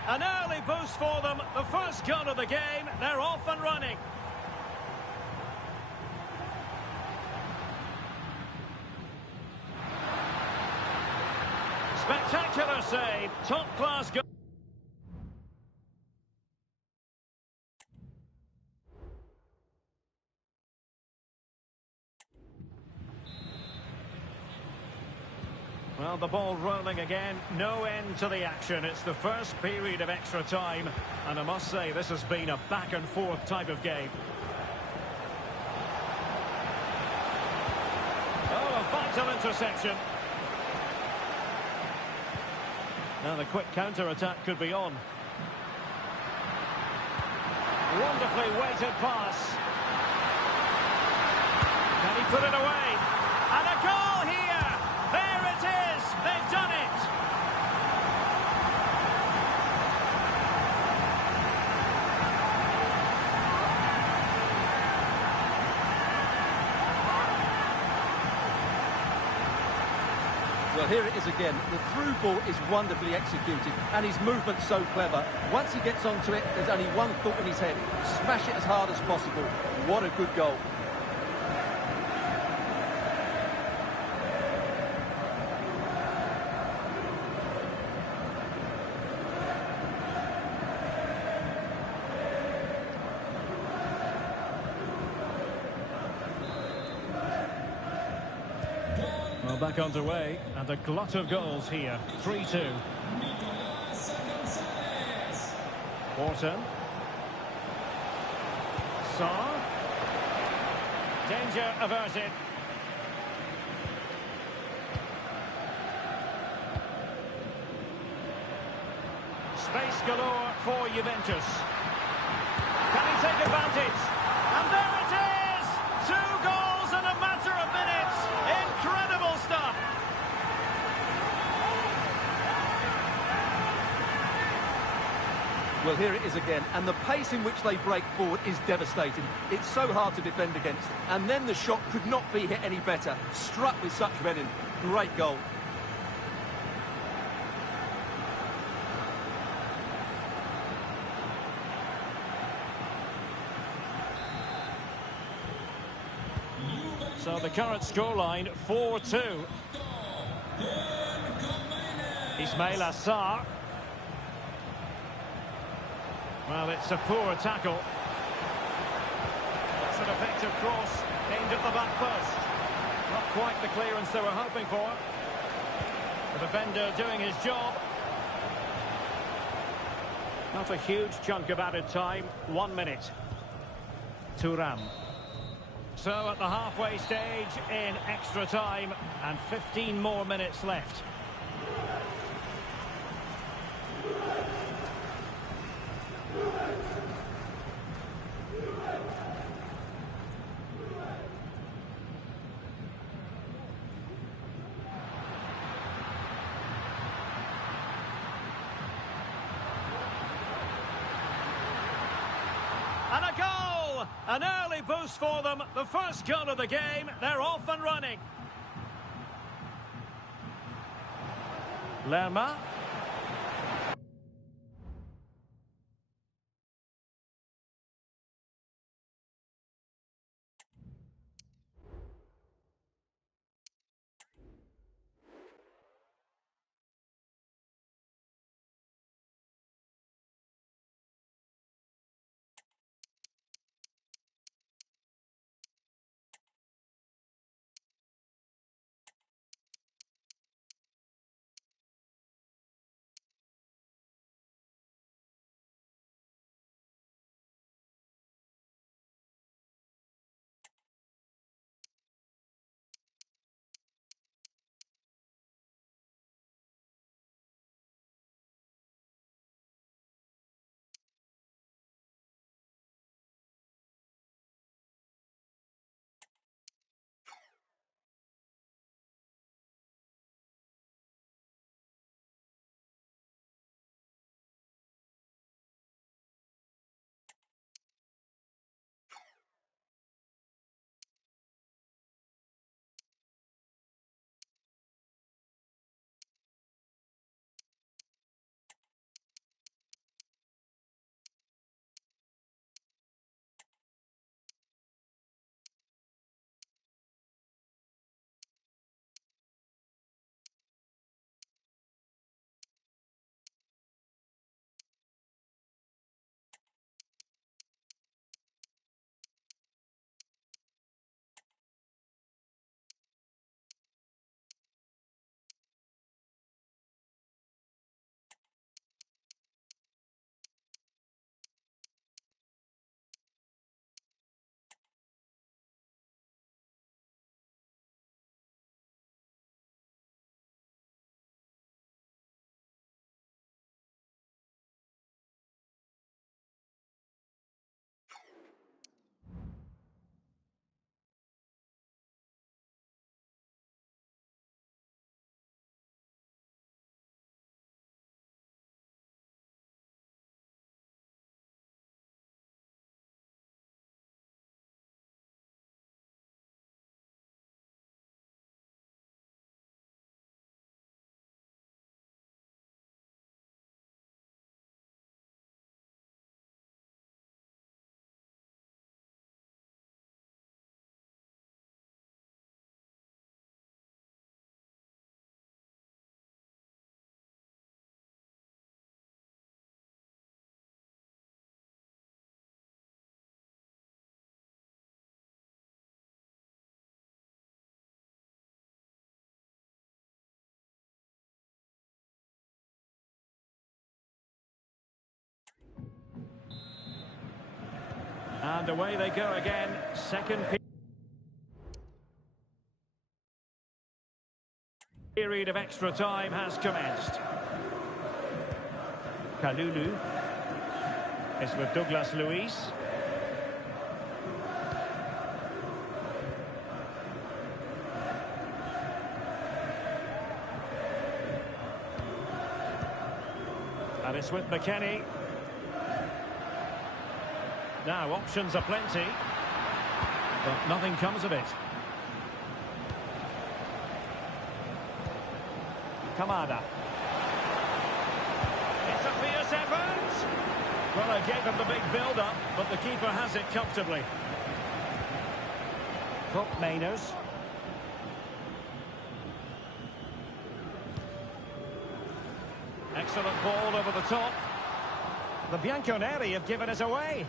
An early boost for them, the first goal of the game, they're off and running. Spectacular save, top-class goal. Well, the ball rolling again, no end to the action. It's the first period of extra time, and I must say this has been a back-and-forth type of game. Oh, a vital interception. Now the quick counter-attack could be on. Wonderfully weighted pass. Can he put it away? And a goal here! There it is! They've done it! Well, here it is again. The through ball is wonderfully executed, and his movement's so clever. Once he gets onto it, there's only one thought in his head. Smash it as hard as possible. What a good goal. Back underway, and a glut of goals here. 3-2. Orton. Saar. Danger averted. Space galore for Juventus. Can he take advantage? And there it is! 2 goals in a matter of minutes. Incredible stuff. Well, here it is again, and the pace in which they break forward is devastating. It's so hard to defend against. And then the shot could not be hit any better. Struck with such venom. Great goal. So the current scoreline, 4-2. Ismail Assar. Well, it's a poor tackle. That's an effective cross aimed at the back post. Not quite the clearance they were hoping for. The defender doing his job. Not a huge chunk of added time. 1 minute. Thuram. So at the halfway stage in extra time, and 15 more minutes left. And a goal! An early boost for them. The first goal of the game. They're off and running. Lerma. And away they go again. Second period of extra time has commenced. Kalulu is with Douglas Luiz. And it's with McKennie. Now, options are plenty, but nothing comes of it. Kamada. It's a fierce effort. Well, I gave him the big build-up, but the keeper has it comfortably. Cook Mainers. Excellent ball over the top. The Bianconeri have given us away.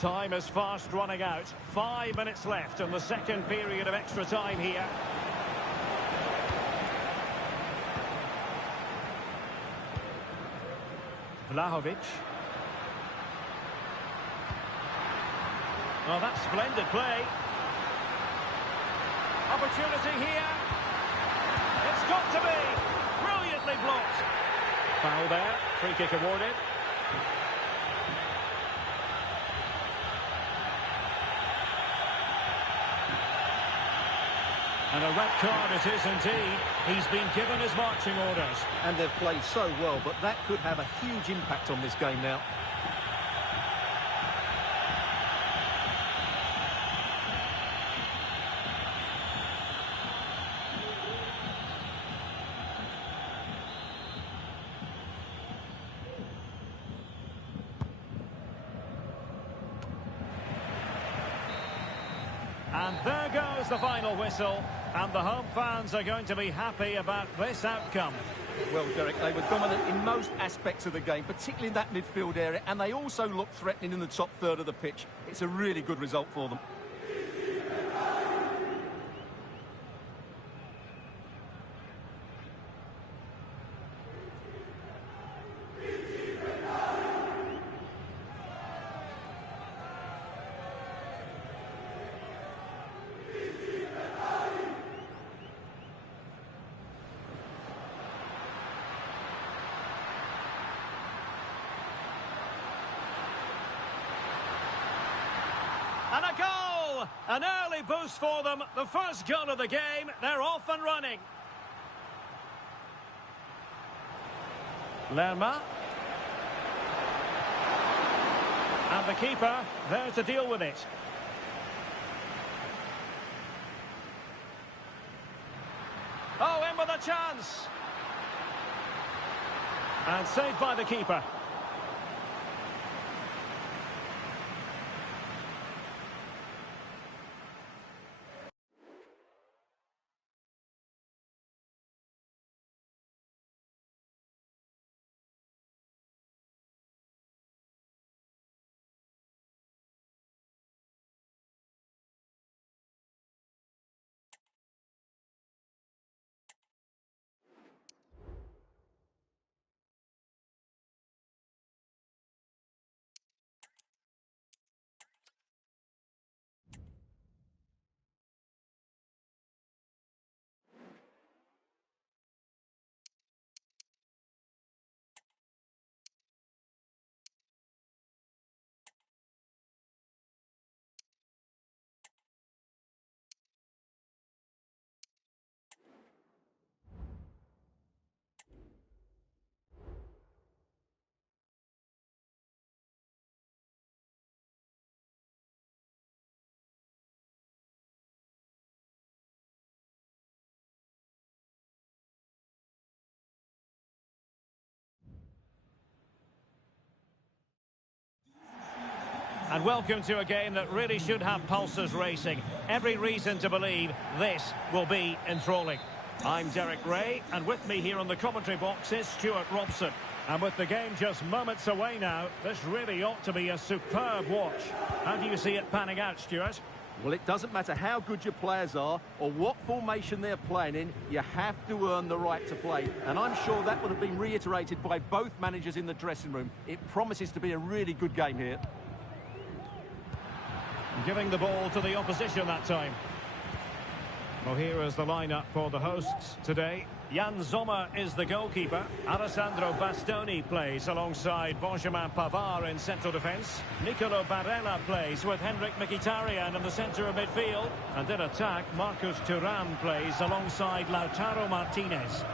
Time is fast running out. 5 minutes left in the second period of extra time here. Vlahovic. Oh, that's splendid play. Opportunity here. It's got to be. Brilliantly blocked. Foul there. Free kick awarded. And a red card it is indeed. He's been given his marching orders. And they've played so well, but that could have a huge impact on this game now. And there goes the final whistle. And the home fans are going to be happy about this outcome. Well, Derek, they were dominant in most aspects of the game, particularly in that midfield area, and they also looked threatening in the top third of the pitch. It's a really good result for them. And a goal! An early boost for them. The first goal of the game. They're off and running. Lerma. And the keeper there to deal with it. Oh, in with a chance. And saved by the keeper. And welcome to a game that really should have pulses racing. Every reason to believe this will be enthralling. I'm Derek Ray, and with me here on the commentary box is Stuart Robson. And with the game just moments away now, this really ought to be a superb watch. How do you see it panning out, Stuart? Well, it doesn't matter how good your players are or what formation they're playing in, you have to earn the right to play. And I'm sure that would have been reiterated by both managers in the dressing room. It promises to be a really good game here. Giving the ball to the opposition that time. Well, here is the lineup for the hosts today. Jan Sommer is the goalkeeper. Alessandro Bastoni plays alongside Benjamin Pavard in central defence. Nicolo Barella plays with Henrik Mkhitaryan in the centre of midfield. And in attack, Marcus Thuram plays alongside Lautaro Martinez.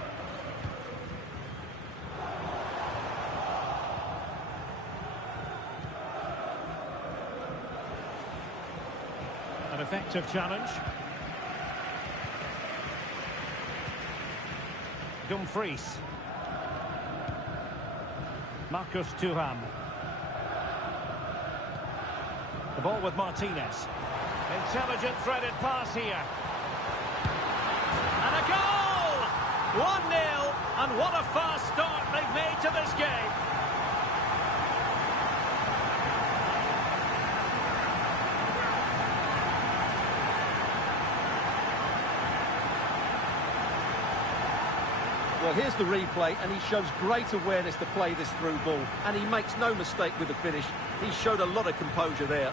An effective challenge. Dumfries. Marcus Thuram. The ball with Martinez. Intelligent threaded pass here. And a goal! 1-0, and what a fast start they've made to this game. Well, here's the replay, and he shows great awareness to play this through ball. And he makes no mistake with the finish. He showed a lot of composure there.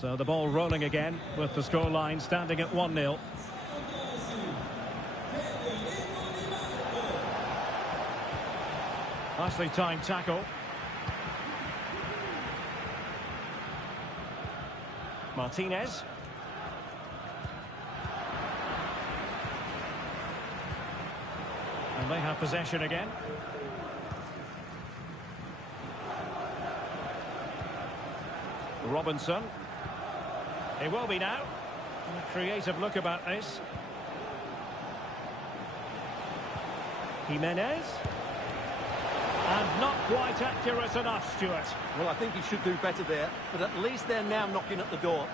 So the ball rolling again with the scoreline standing at 1-0. Nicely timed tackle. Martinez. And they have possession again. Robinson. It will be now. A creative look about this. Jimenez. And not quite accurate enough, Stuart. Well, I think he should do better there, but at least they're now knocking at the door.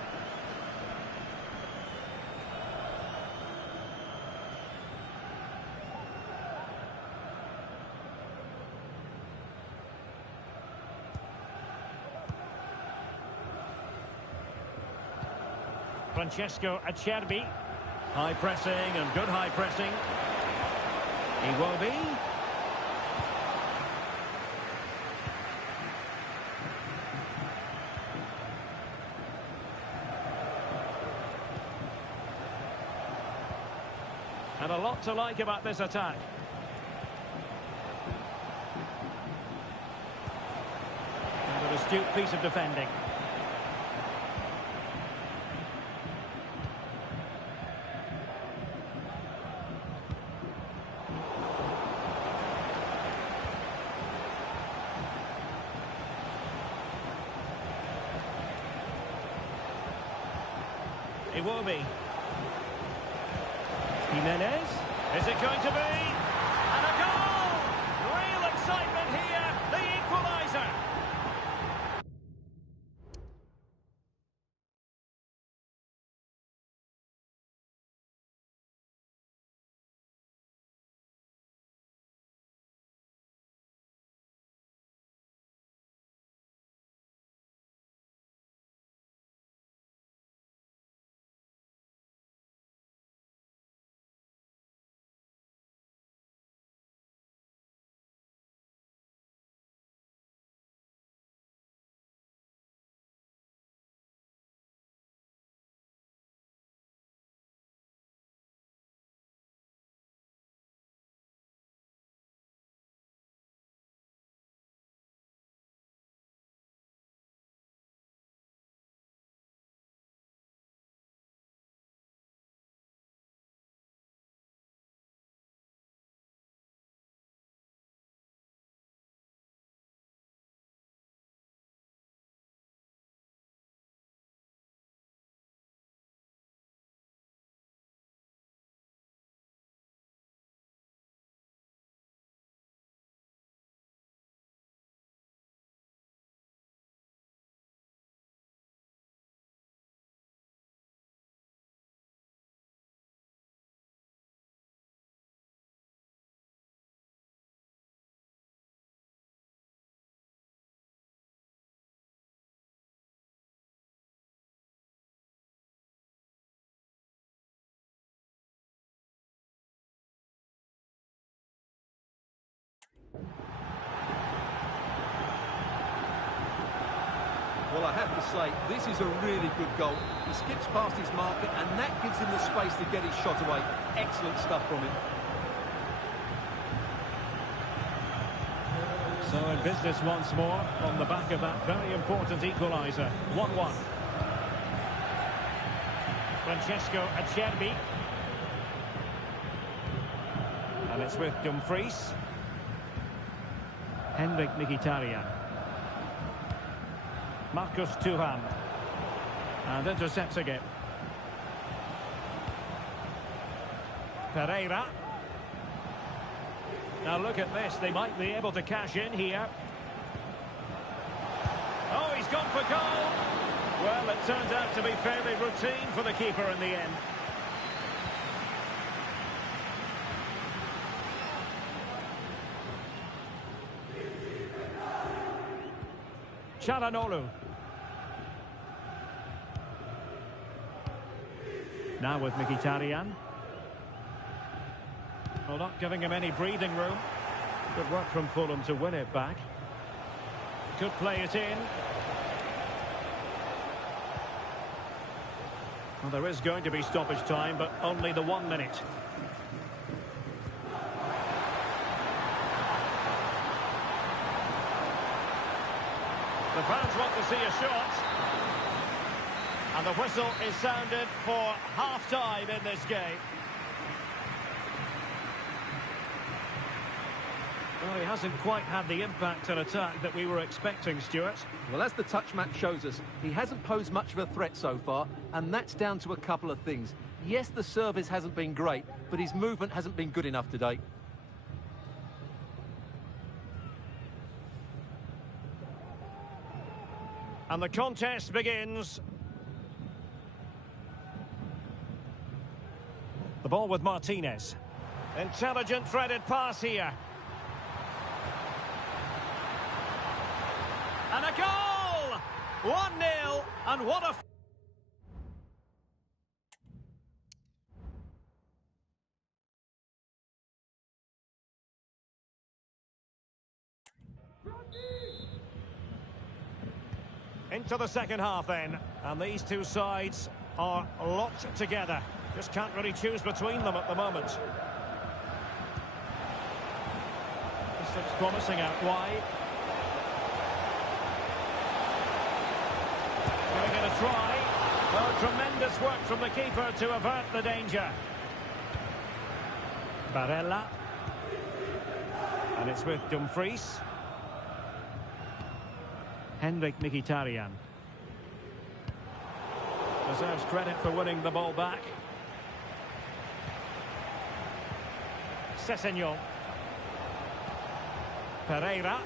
Francesco Acerbi. High pressing and good high pressing. Iwobi. And a lot to like about this attack. And an astute piece of defending. Iwobi. Jimenez. Is it going to be? And a goal! Real excitement here. The equaliser. Well, I have to say, this is a really good goal. He skips past his marker, and that gives him the space to get his shot away. Excellent stuff from him. So in business once more on the back of that very important equaliser. 1-1. Francesco Acerbi. And it's with Dumfries. Henrik Mkhitaryan. Marcus Thuram. And intercepts again. Pereira. Now look at this, they might be able to cash in here. Oh, he's gone for goal! Well, it turns out to be fairly routine for the keeper in the end. Çalhanoğlu. Now with Mkhitaryan. Well, not giving him any breathing room. Good work from Fulham to win it back. Could play it in. Well, there is going to be stoppage time, but only the 1 minute. The fans want to see a shot. And the whistle is sounded for half-time in this game. Well, he hasn't quite had the impact on attack that we were expecting, Stuart. Well, as the touch map shows us, he hasn't posed much of a threat so far, and that's down to a couple of things. Yes, the service hasn't been great, but his movement hasn't been good enough today. And the contest begins. The ball with Martinez. Intelligent threaded pass here. And a goal! 1-0, and what a... Into the second half then, and these two sides are locked together. Just can't really choose between them at the moment. This looks promising out wide. Giving it a try. Oh, tremendous work from the keeper to avert the danger. Barella. And it's with Dumfries. Henrik Mkhitaryan. Deserves credit for winning the ball back. Sessegnon. Pereira.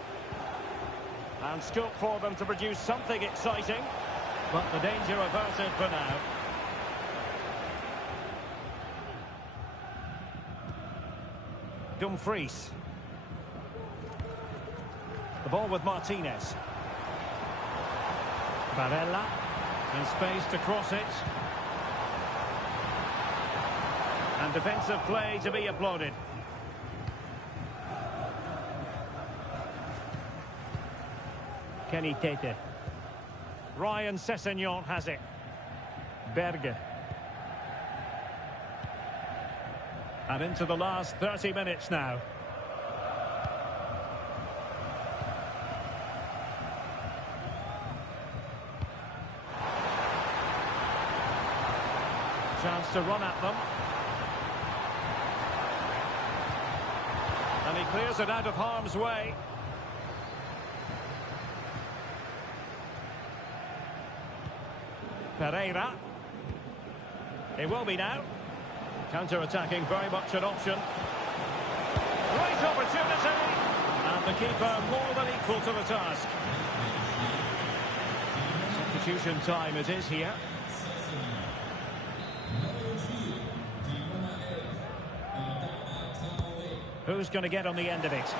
And scope for them to produce something exciting. But the danger averted for now. Dumfries. The ball with Martinez. Barella. And space to cross it. And defensive play to be applauded. Kenny Tete. Ryan Sessegnon has it. Berge. And into the last 30 minutes now. Chance to run at them. And he clears it out of harm's way. Pereira. It will be now. Counter-attacking, very much an option. Great opportunity. And the keeper more than equal to the task. Substitution time it is here. Who's going to get on the end of it?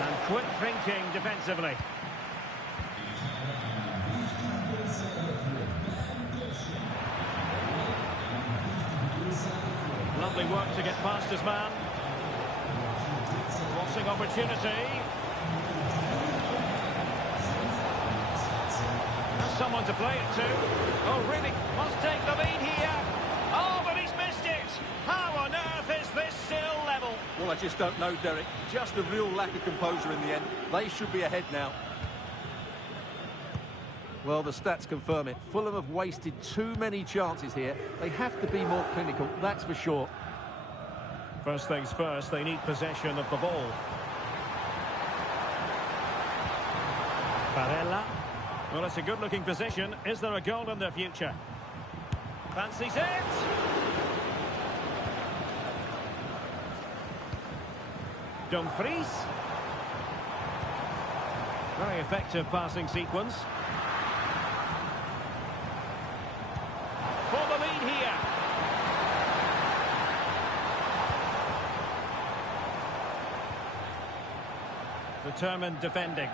And quick thinking defensively. Lovely work to get past his man. Crossing opportunity. Has someone to play it to. Oh, really? Must take the lead here. Oh, but he's missed it. How on earth is this still level? Well, I just don't know, Derek. Just a real lack of composure in the end. They should be ahead now. Well, the stats confirm it. Fulham have wasted too many chances here. They have to be more clinical, that's for sure. First things first, they need possession of the ball. Barella. Well, it's a good-looking position. Is there a goal in their future? Fancies it! Dumfries. Very effective passing sequence. For the lead here. Determined defending.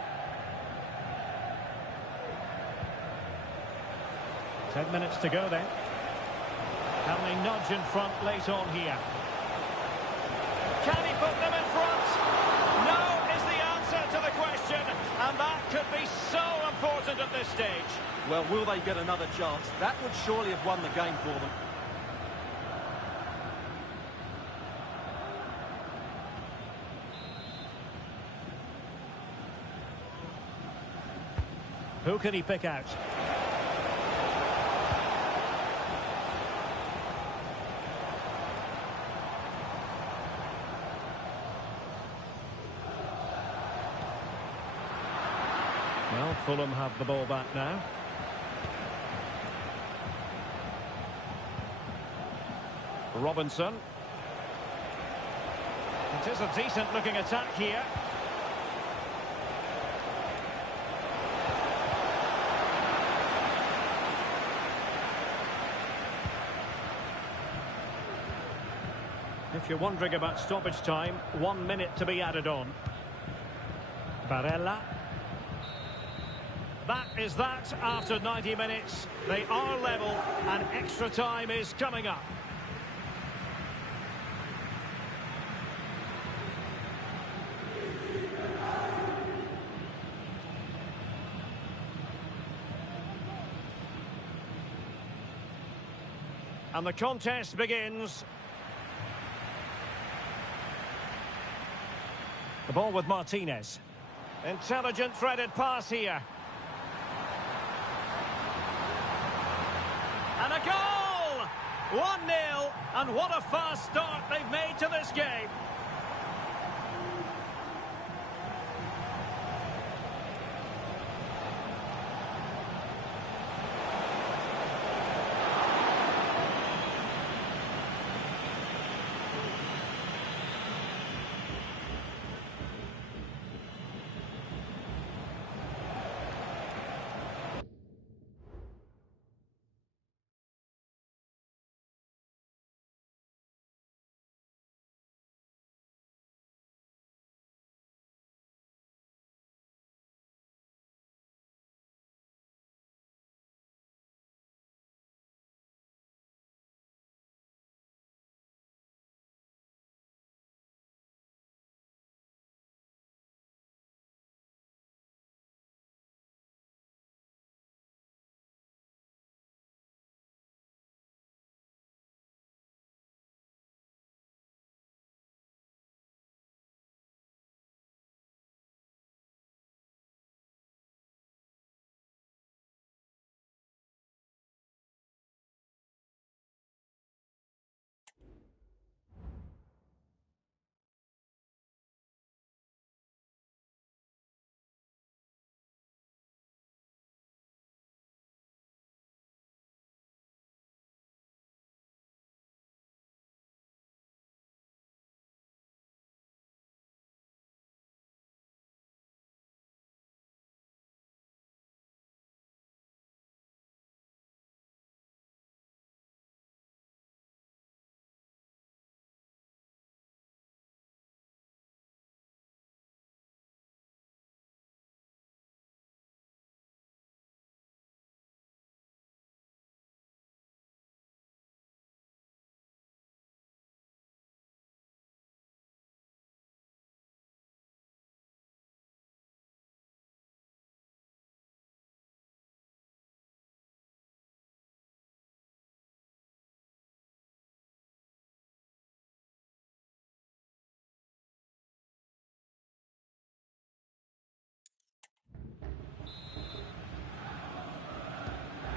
10 minutes to go then. Can they nudge in front late on here? Can he put them in front? No is the answer to the question, and that could be so important at this stage. Well, will they get another chance? That would surely have won the game for them. Who can he pick out? Well, Fulham have the ball back now. Robinson. It is a decent-looking attack here. If you're wondering about stoppage time, 1 minute to be added on. Barella. That is that after 90 minutes. They are level and extra time is coming up. And the contest begins. The ball with Martinez. Intelligent threaded pass here. And a goal! 1-0, and what a fast start they've made to this game.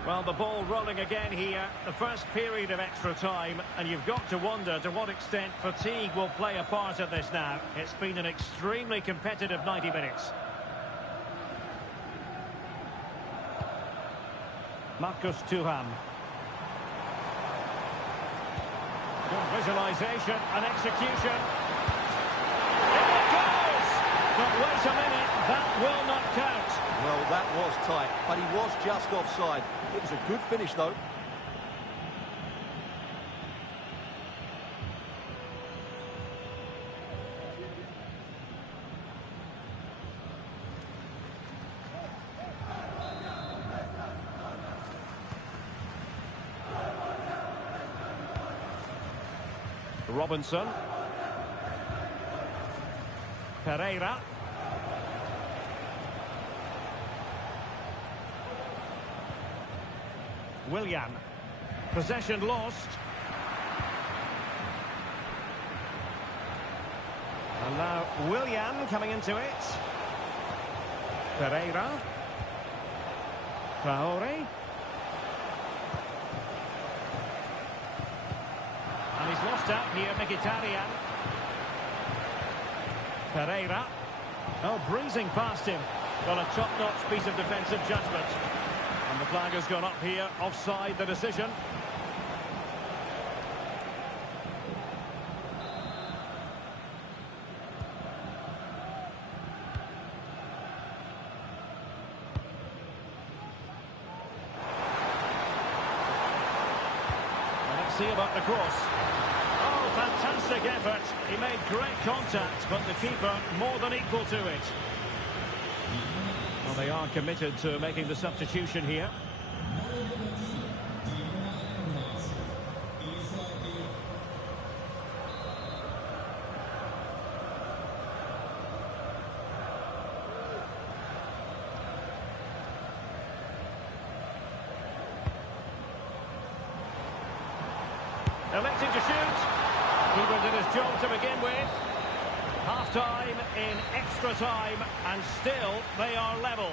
Well, the ball rolling again here. The first period of extra time, and you've got to wonder to what extent fatigue will play a part of this now. It's been an extremely competitive 90 minutes. Marcus Thuram. Good visualisation and execution. In it goes! But wait a minute, that will not count. Well, that was tight, but he was just offside. It was a good finish, though. Robinson. Pereira. Willian. Possession lost. And now Willian coming into it. Pereira. Traore. And he's lost out here, Mkhitaryan. Pereira. Oh, breezing past him. Got a top-notch piece of defensive judgment. And the flag has gone up here, offside the decision. Let's see about the cross. Oh, fantastic effort. He made great contact, but the keeper more than equal to it. Well, they are committed to making the substitution here. Electing to shoot. Keeper did his job to begin with. Half-time in extra time, and still they are level.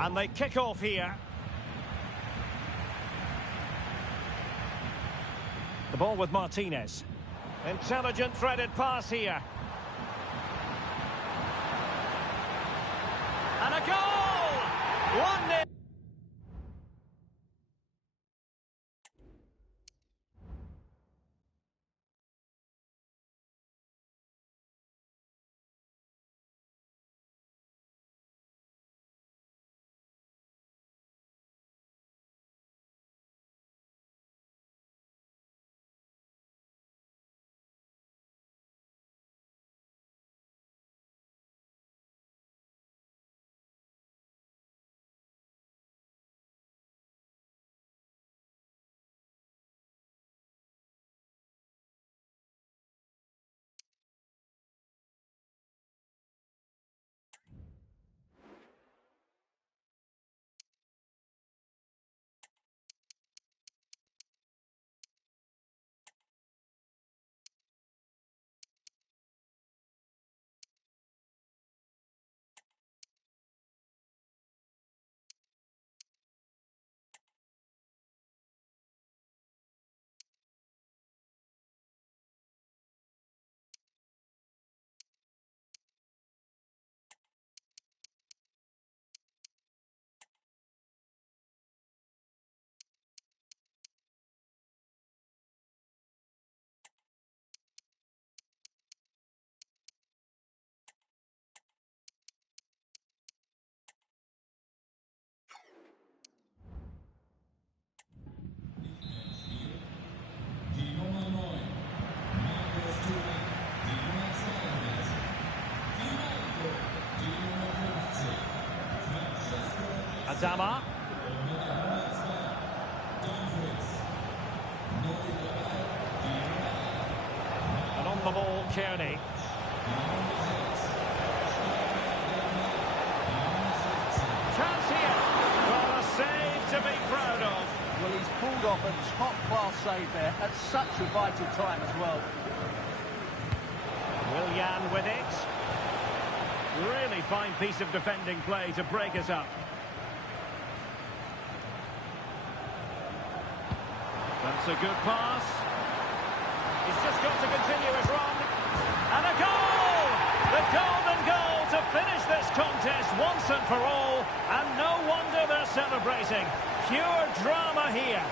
And they kick off here. The ball with Martinez. Intelligent threaded pass here. And a goal! 1-0. Adama. And on the ball, Kearney. Chance here. Well, a save to be proud of. Well, he's pulled off a top-class save there at such a vital time as well. Willian with it. Really fine piece of defending play to break us up. That's a good pass. He's just got to continue his run. And a goal! The golden goal to finish this contest once and for all. And no wonder they're celebrating. Pure drama here.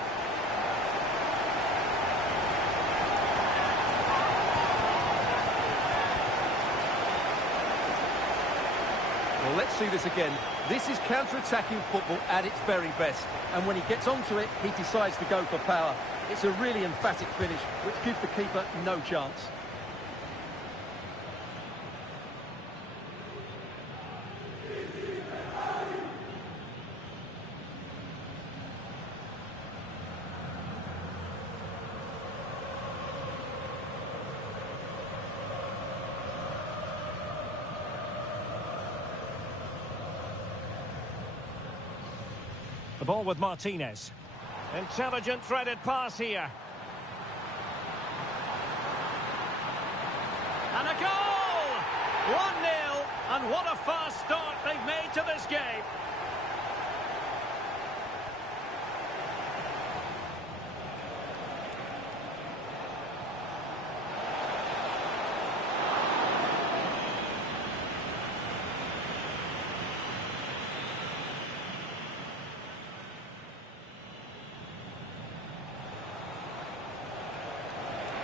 Well, let's see this again. This is counter-attacking football at its very best. And when he gets onto it, he decides to go for power. It's a really emphatic finish, which gives the keeper no chance. The ball with Martinez. Intelligent threaded pass here. And a goal! 1-0, and what a fast start they've made to this game.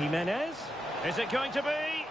Jimenez. Is it going to be?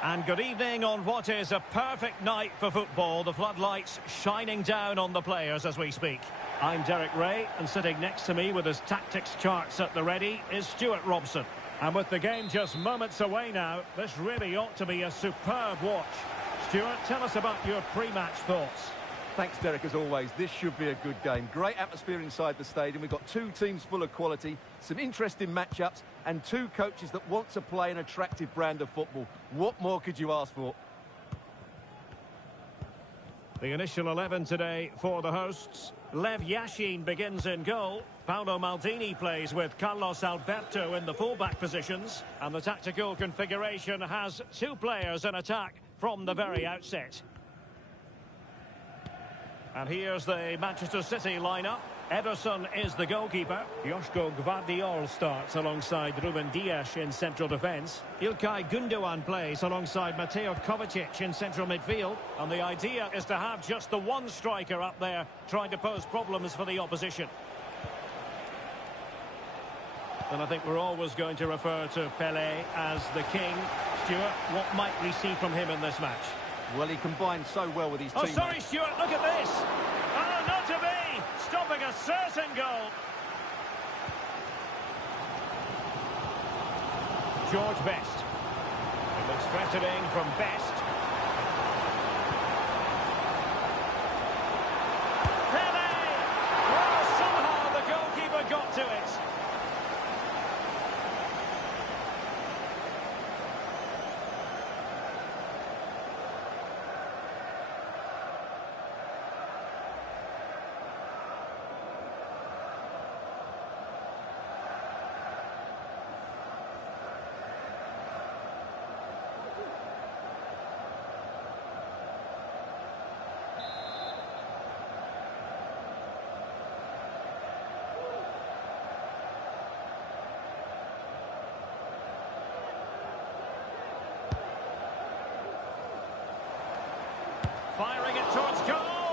And good evening on what is a perfect night for football. The floodlights shining down on the players as we speak. I'm Derek Ray, and sitting next to me with his tactics charts at the ready is Stuart Robson. And with the game just moments away now, this really ought to be a superb watch. Stuart, tell us about your pre-match thoughts. Thanks, Derek, as always. This should be a good game. Great atmosphere inside the stadium. We've got two teams full of quality, some interesting matchups, and two coaches that want to play an attractive brand of football. What more could you ask for? The initial 11 today for the hosts. Lev Yashin begins in goal. Paolo Maldini plays with Carlos Alberto in the fullback positions. And the tactical configuration has two players in attack from the very outset. And here's the Manchester City lineup. Ederson is the goalkeeper. Joško Gvardiol starts alongside Ruben Dias in central defence. İlkay Gündoğan plays alongside Mateo Kovacic in central midfield. And the idea is to have just the one striker up there trying to pose problems for the opposition. And I think we're always going to refer to Pelé as the king. Stuart, what might we see from him in this match? Well, he combined so well with his team. Oh, sorry, Stuart, look at this. Oh, not to be. Stopping a certain goal. George Best. It looks threatening from Best. Pelé! Well, somehow the goalkeeper got to it. Firing it towards goal.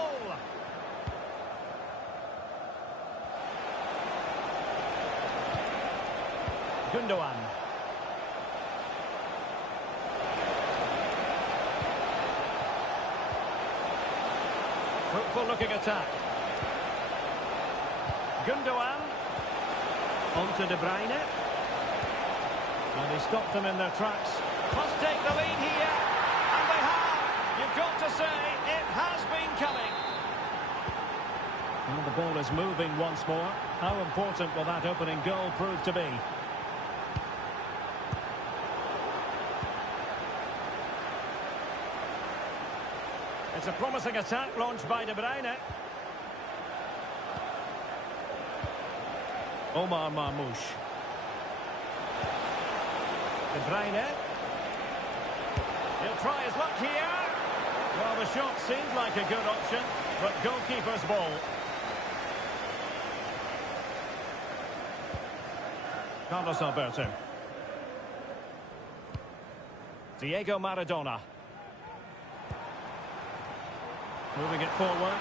Gundogan. Fruitful looking attack. Gundogan. On to De Bruyne. And he stopped them in their tracks. Must take the lead here. And they have. You've got to say, it has been coming. And the ball is moving once more. How important will that opening goal prove to be? It's a promising attack launched by De Bruyne. Omar Marmoush. De Bruyne. He'll try his luck here. Well, the shot seemed like a good option, but goalkeeper's ball. Carlos Alberto. Diego Maradona. Moving it forward.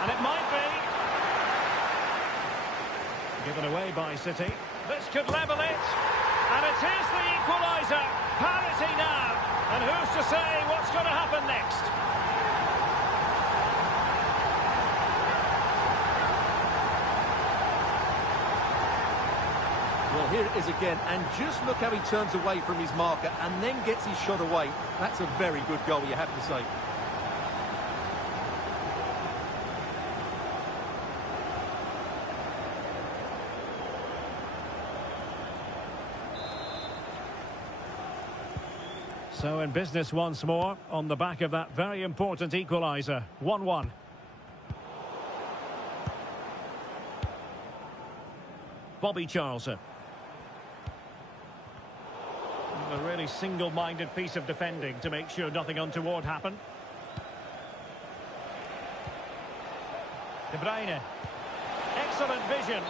And it might be. Given away by City. This could level it. And it is the equaliser. Parity now. And who's to say what's going to happen next? Well, here it is again, and just look how he turns away from his marker and then gets his shot away. That's a very good goal, you have to say. So in business once more, on the back of that very important equaliser. 1-1. Bobby Charlton. A really single-minded piece of defending to make sure nothing untoward happened. De Bruyne. Excellent vision.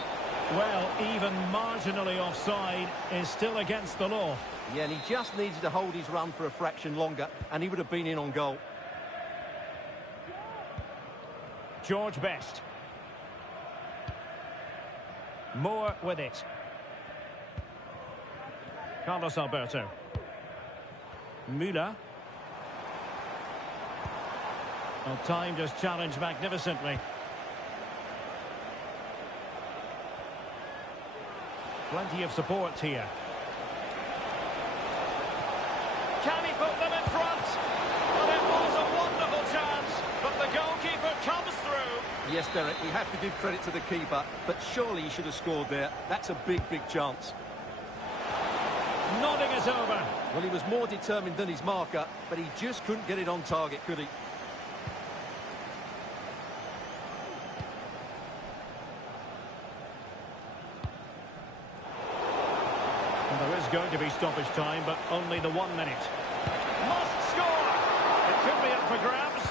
Well, even marginally offside is still against the law. Yeah, and he just needed to hold his run for a fraction longer, and he would have been in on goal. George Best. Moore with it. Carlos Alberto. Müller. Well, time just challenged magnificently. Plenty of support here. Can he put them in front? Well, it was a wonderful chance, but the goalkeeper comes through. Yes, Derek, we have to give credit to the keeper, but surely he should have scored there. That's a big, big chance. Nodding it over. Well, he was more determined than his marker, but he just couldn't get it on target, could he? And there is going to be stoppage time, but only the 1 minute. Must score! It could be up for grabs.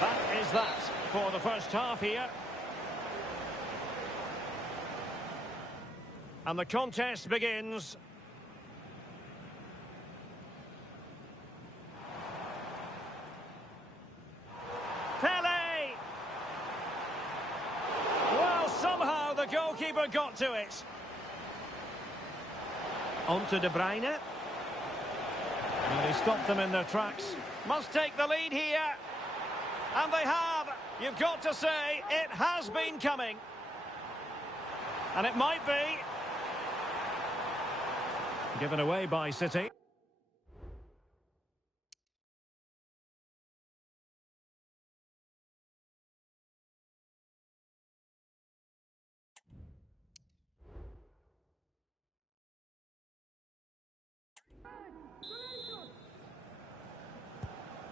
That is that for the first half here. And the contest begins. Pele! Well, somehow the goalkeeper got to it. On to De Bruyne. And he stopped them in their tracks. Must take the lead here. And they have. You've got to say, it has been coming. And it might be. Given away by City.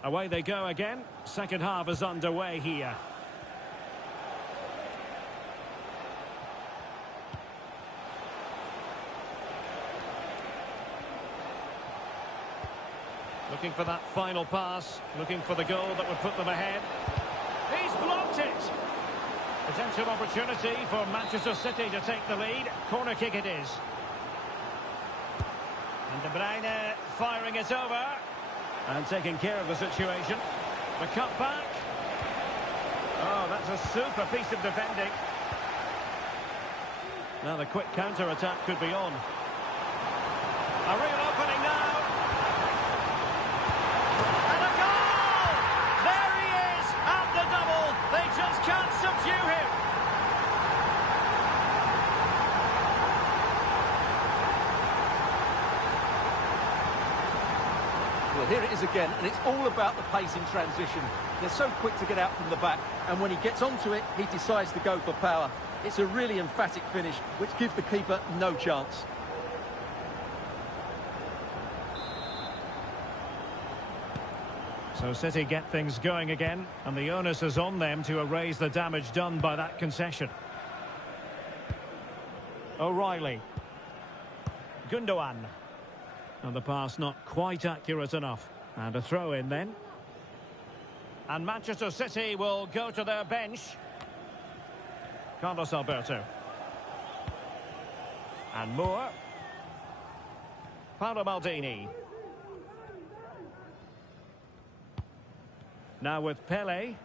Away they go again. Second half is underway here. Looking for that final pass, looking for the goal that would put them ahead. He's blocked it! Potential opportunity for Manchester City to take the lead. Corner kick it is. And De Bruyne firing it over. And taking care of the situation. The cut back. Oh, that's a super piece of defending. Now the quick counter-attack could be on. A real opening now. And a goal! There he is at the double. They just can't subdue him. Well, here it is again, and it's all about the pace in transition. They're so quick to get out from the back, and when he gets onto it, he decides to go for power. It's a really emphatic finish, which gives the keeper no chance. So City get things going again, and the onus is on them to erase the damage done by that concession. O'Reilly. Gundogan. And the pass not quite accurate enough. And a throw in then. And Manchester City will go to their bench. Carlos Alberto. And Moore. Paolo Maldini. Now with Pele.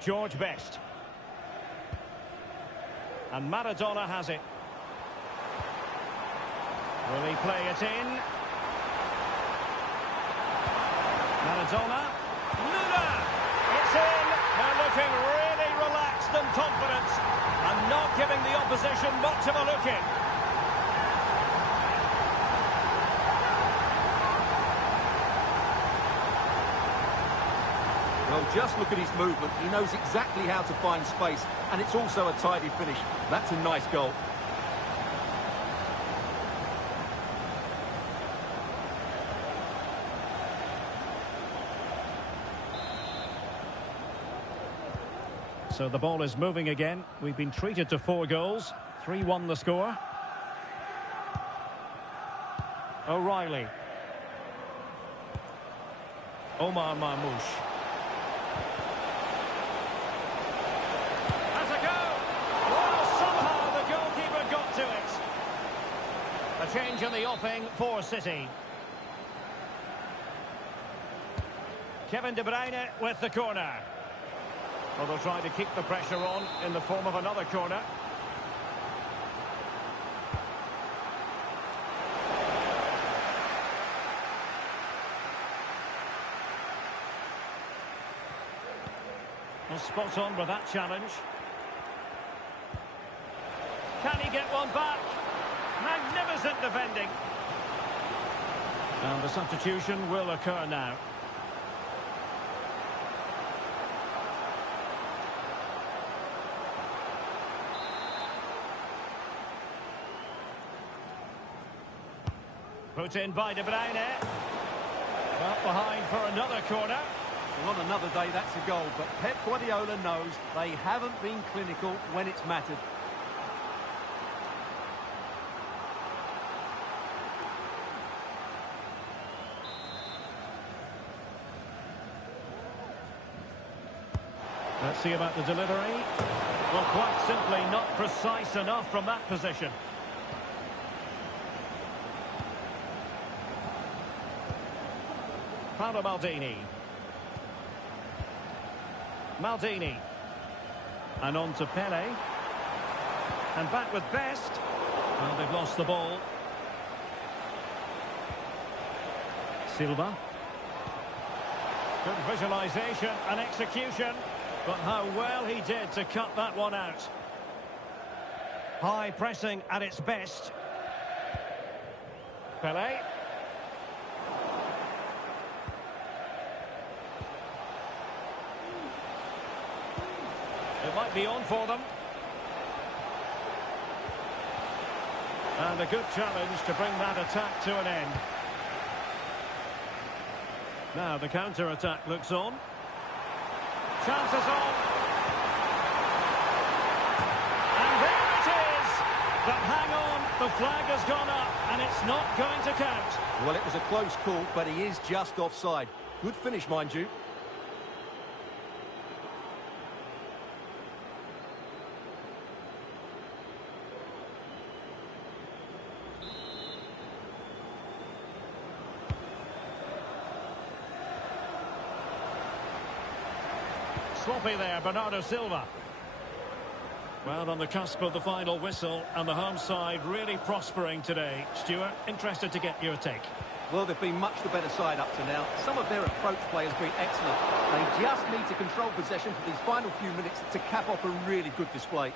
George Best. And Maradona has it. Will he play it in? Maradona. Luna! It's in! They're looking really relaxed and confident. And not giving the opposition much of a look in. Well, just look at his movement. He knows exactly how to find space, and it's also a tidy finish. That's a nice goal. So the ball is moving again. We've been treated to 4 goals. 3-1 the score. O'Reilly. Omar Marmoush. Has a go! Well, somehow the goalkeeper got to it. A change in the offing for City. Kevin De Bruyne with the corner. Well, they'll try to keep the pressure on in the form of another corner. Well, spot on with that challenge. Can he get one back? Magnificent defending. And the substitution will occur now. Put in by De Bruyne. Up behind for another corner. Well, on another day, that's a goal. But Pep Guardiola knows they haven't been clinical when it's mattered. Let's see about the delivery. Well, quite simply not precise enough from that position. Paolo Maldini. Maldini. And on to Pele. And back with Best. Well, they've lost the ball. Silva. Good visualisation and execution. But how well he did to cut that one out. High pressing at its best. Pele. It might be on for them. And a good challenge to bring that attack to an end. Now the counter-attack looks on. Chances on. And there it is. But hang on, the flag has gone up and it's not going to count. Well, it was a close call, but he is just offside. Good finish, mind you. sloppy there, Bernardo Silva. Well, on the cusp of the final whistle, and the home side really prospering today. Stuart, interested to get your take. Well, they've been much the better side up to now. Some of their approach play has been excellent. They just need to control possession for these final few minutes to cap off a really good display.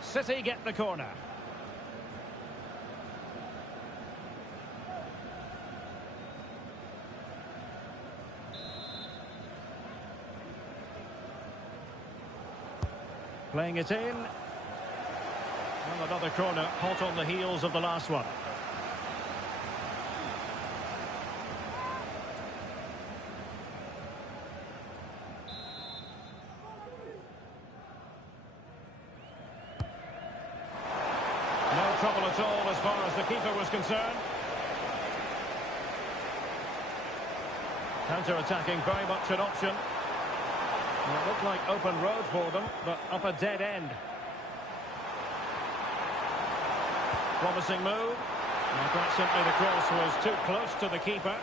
City get the corner. Playing it in. Well, another corner, hot on the heels of the last one. No trouble at all as far as the keeper was concerned. Counter-attacking, very much an option. Well, it looked like open road for them, but up a dead end. Promising move. And quite simply, the cross was too close to the keeper.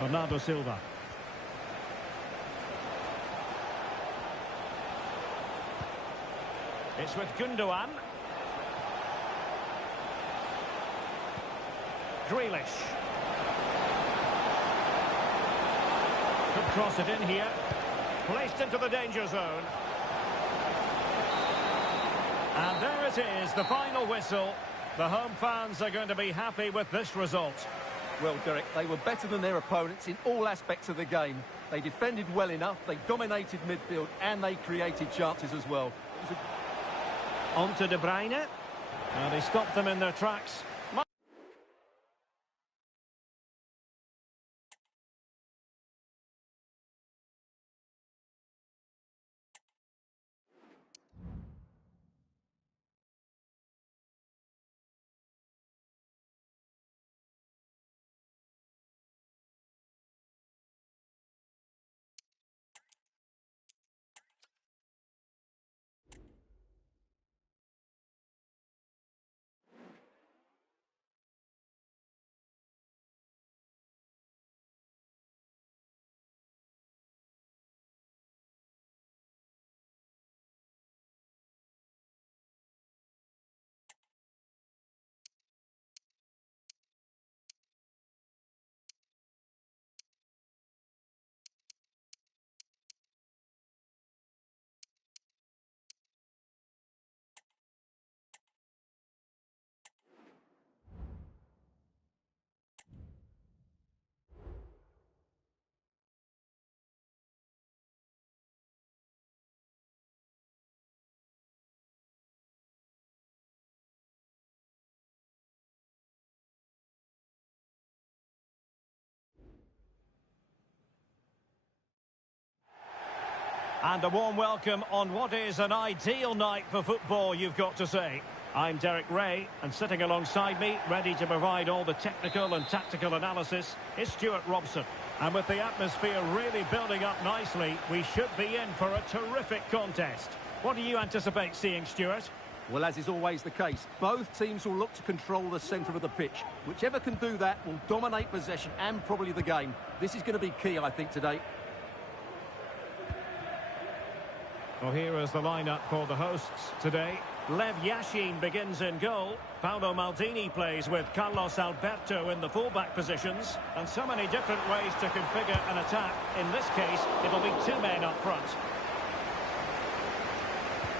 Bernardo Silva. It's with Gundogan. Grealish. Could cross it in here. Placed into the danger zone. And there it is, the final whistle. The home fans are going to be happy with this result. Well, Derek, they were better than their opponents in all aspects of the game. They defended well enough, they dominated midfield, and they created chances as well. On to De Bruyne. They stopped them in their tracks. And a warm welcome on what is an ideal night for football, you've got to say. I'm Derek Ray, and sitting alongside me, ready to provide all the technical and tactical analysis, is Stuart Robson. And with the atmosphere really building up nicely, we should be in for a terrific contest. What do you anticipate seeing, Stuart? Well, as is always the case, both teams will look to control the centre of the pitch. Whichever can do that will dominate possession and probably the game. This is going to be key, I think, today. Well, here is the lineup for the hosts today. Lev Yashin begins in goal. Paolo Maldini plays with Carlos Alberto in the fullback positions. And so many different ways to configure an attack. In this case, it'll be two men up front.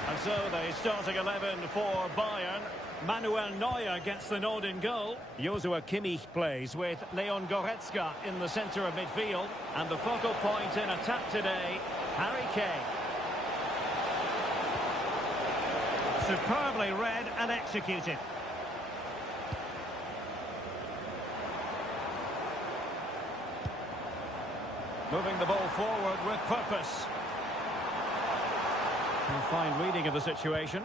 And so the starting 11 for Bayern. Manuel Neuer gets the nod in goal. Joshua Kimmich plays with Leon Goretzka in the centre of midfield. And the focal point in attack today, Harry Kane. Superbly read and executed. Moving the ball forward with purpose. A fine reading of the situation.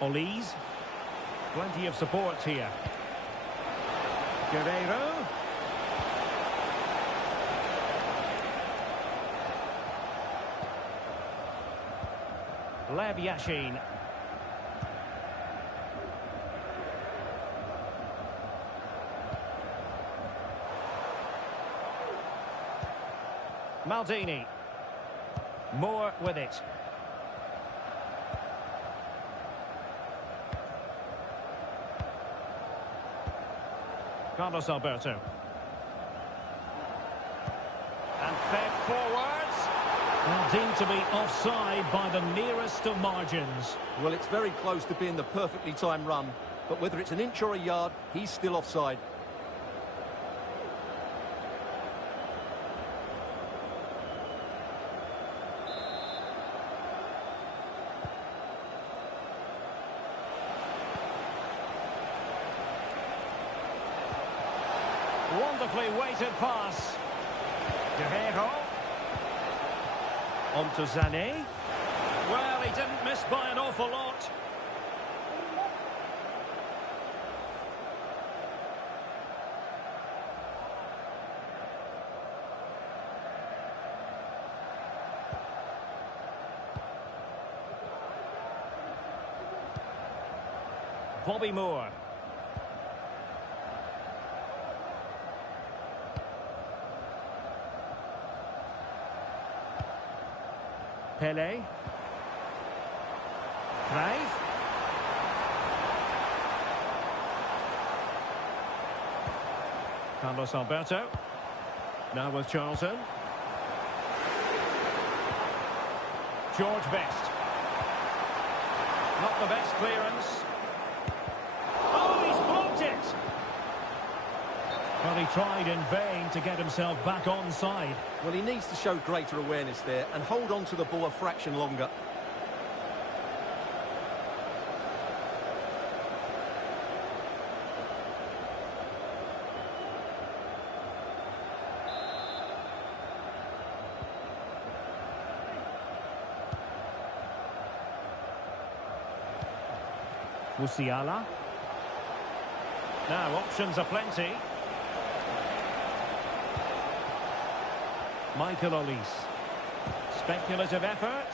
Olise. Plenty of support here. Guerreiro. Lev Yashin. Maldini. Moore with it. Carlos Alberto. And fed forwards. Well, deemed to be offside by the nearest of margins. Well, it's very close to being the perfectly timed run, but whether it's an inch or a yard, he's still offside. Wonderfully weighted pass. Guerrero. On to Sané. Well, he didn't miss by an awful lot. Bobby Moore. Pele. Cruyff. Carlos Alberto. Now with Charlton. George Best. Not the best clearance. Oh, he's blocked it! Well, he tried in vain to get himself back onside. Well, he needs to show greater awareness there and hold on to the ball a fraction longer. Musiala. Now, options are plenty. Michael Olise. Speculative effort.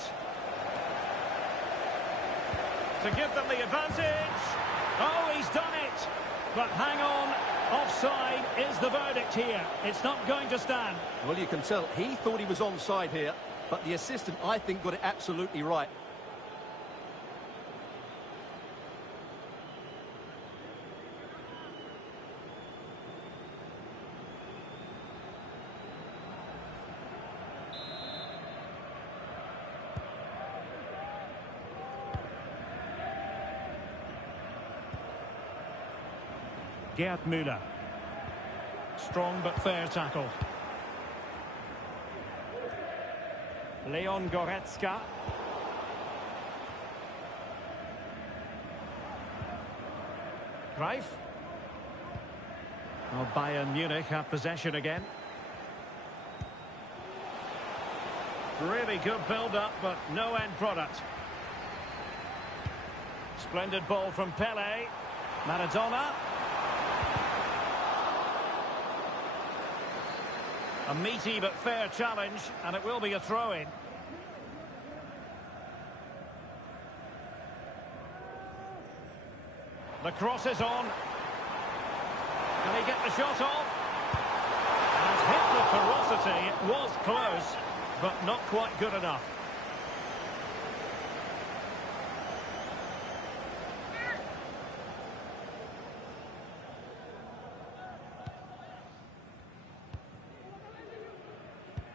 To give them the advantage. Oh, he's done it. But hang on. Offside is the verdict here. It's not going to stand. Well, you can tell he thought he was onside here, but the assistant, I think, got it absolutely right. Gerd Müller. Strong but fair tackle. Leon Goretzka. Cruyff. Well, Bayern Munich have possession again. Really good build-up, but no end product. Splendid ball from Pele. Maradona. A meaty but fair challenge, and it will be a throw-in. The cross is on. Can he get the shot off? And hit with ferocity. It was close, but not quite good enough.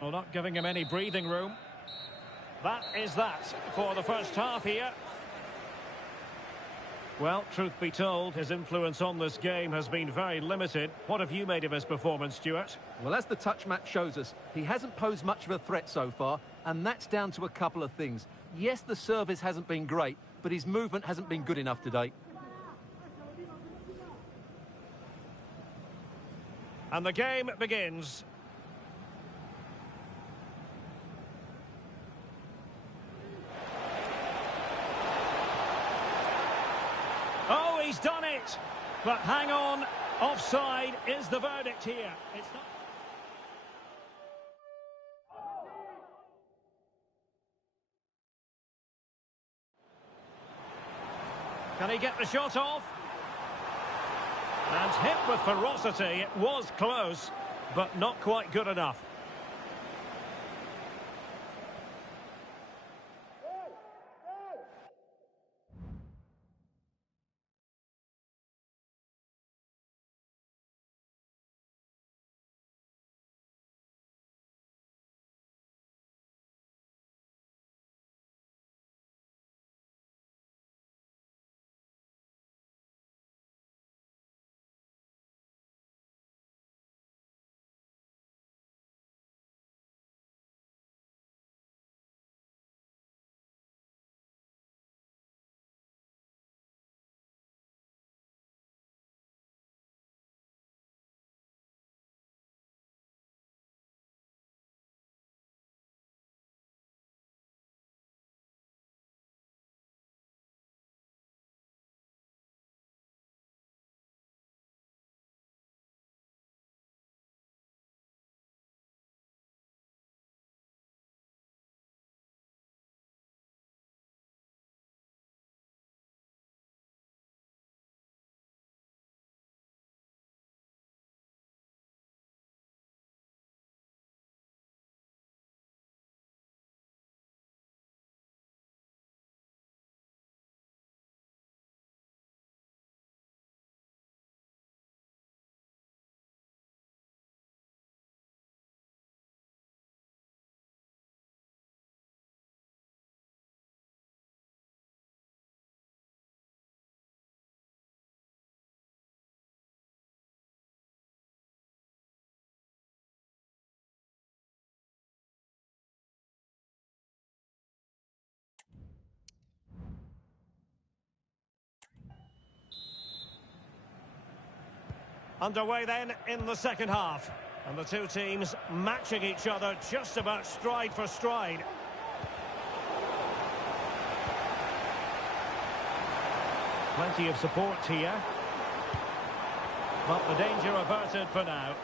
Well, not giving him any breathing room. That is that for the first half here. Well, truth be told, his influence on this game has been very limited. What have you made of his performance, Stuart? Well, as the touch match shows us, he hasn't posed much of a threat so far, and that's down to a couple of things. Yes, the service hasn't been great, but his movement hasn't been good enough today. And the game begins. Oh, he's done it! But hang on, offside is the verdict here. It's not... Can he get the shot off? And hit with ferocity. It was close, but not quite good enough. Underway then in the second half. And the two teams matching each other just about stride for stride. Plenty of support here. But the danger averted for now.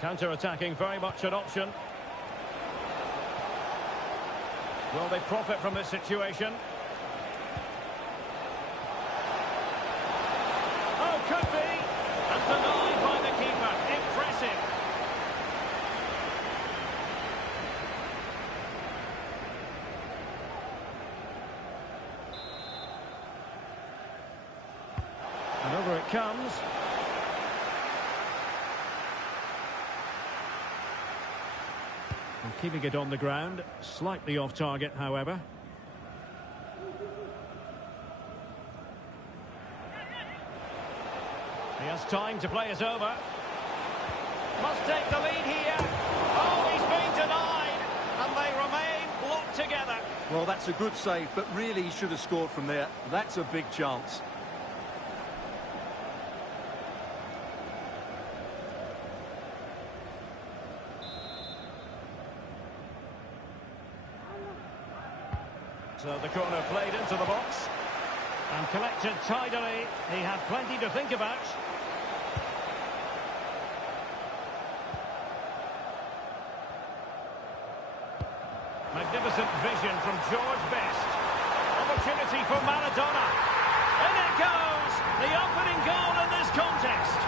Counter-attacking very much an option. Will they profit from this situation? Oh, could be! And denied by the keeper. Impressive. And over it comes. And keeping it on the ground. Slightly off target, however. He has time to play it over. Must take the lead here. Oh, he's been denied. And they remain locked together. Well, that's a good save, but really he should have scored from there. That's a big chance. So the corner played into the box. And collected tidily. He had plenty to think about. Magnificent vision from George Best. Opportunity for Maradona. In it goes! The opening goal in this contest.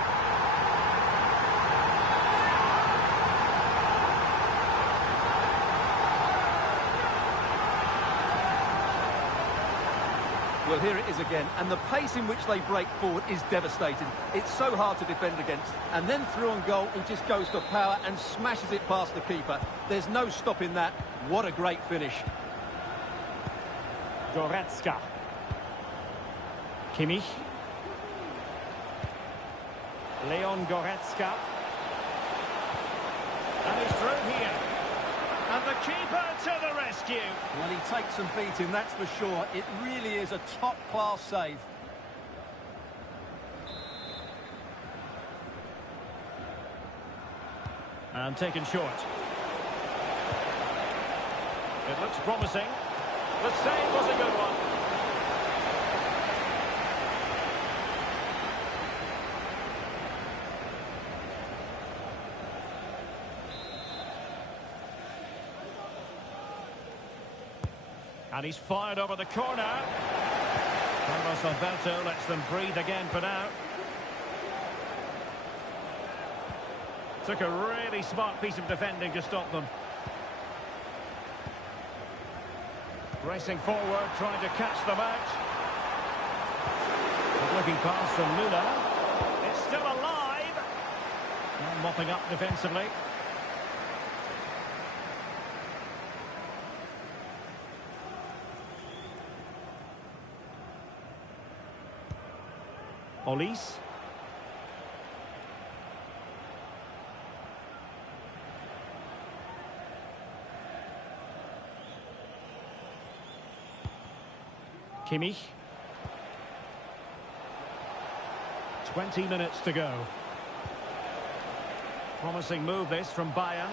Well, here it is again, and the pace in which they break forward is devastating. It's so hard to defend against. And then through on goal, he just goes for power and smashes it past the keeper. There's no stopping that. What a great finish. Goretzka. Kimmich. Leon Goretzka. And he's through here. And the keeper to the rescue. Well, he takes some beating, that's for sure. It really is a top-class save. And taken short. It looks promising. The save was a good one. And he's fired over the corner. Carlos Alberto lets them breathe again for now. Took a really smart piece of defending to stop them. Racing forward, trying to catch them out. Looking past from Luna. It's still alive. And mopping up defensively. Olise. Kimmich. 20 minutes to go. Promising move this from Bayern.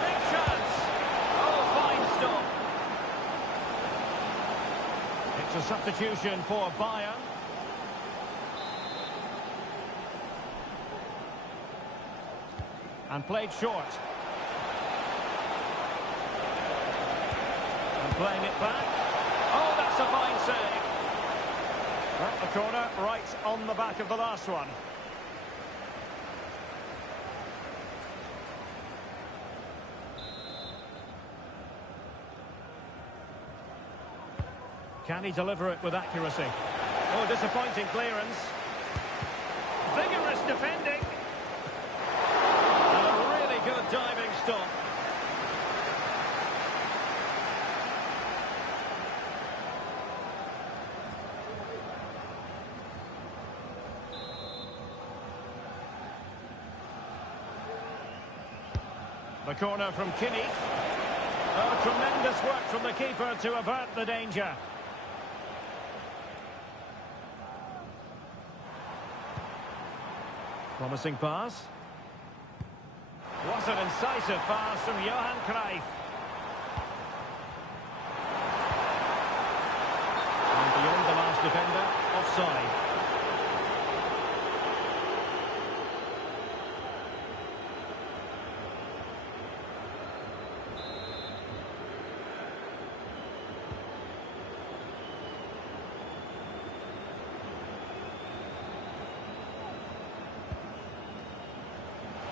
Big chance. Oh, fine stop. It's a substitution for Bayern. And played short. And playing it back. Oh, that's a fine save. Well, the corner right on the back of the last one. Can he deliver it with accuracy? Oh, disappointing clearance. Vigorous defending. And a really good diving stop. The corner from Kimmich. Oh, tremendous work from the keeper to avert the danger. Promising pass. What an incisive pass from Johan Cruyff. And beyond the last defender, offside.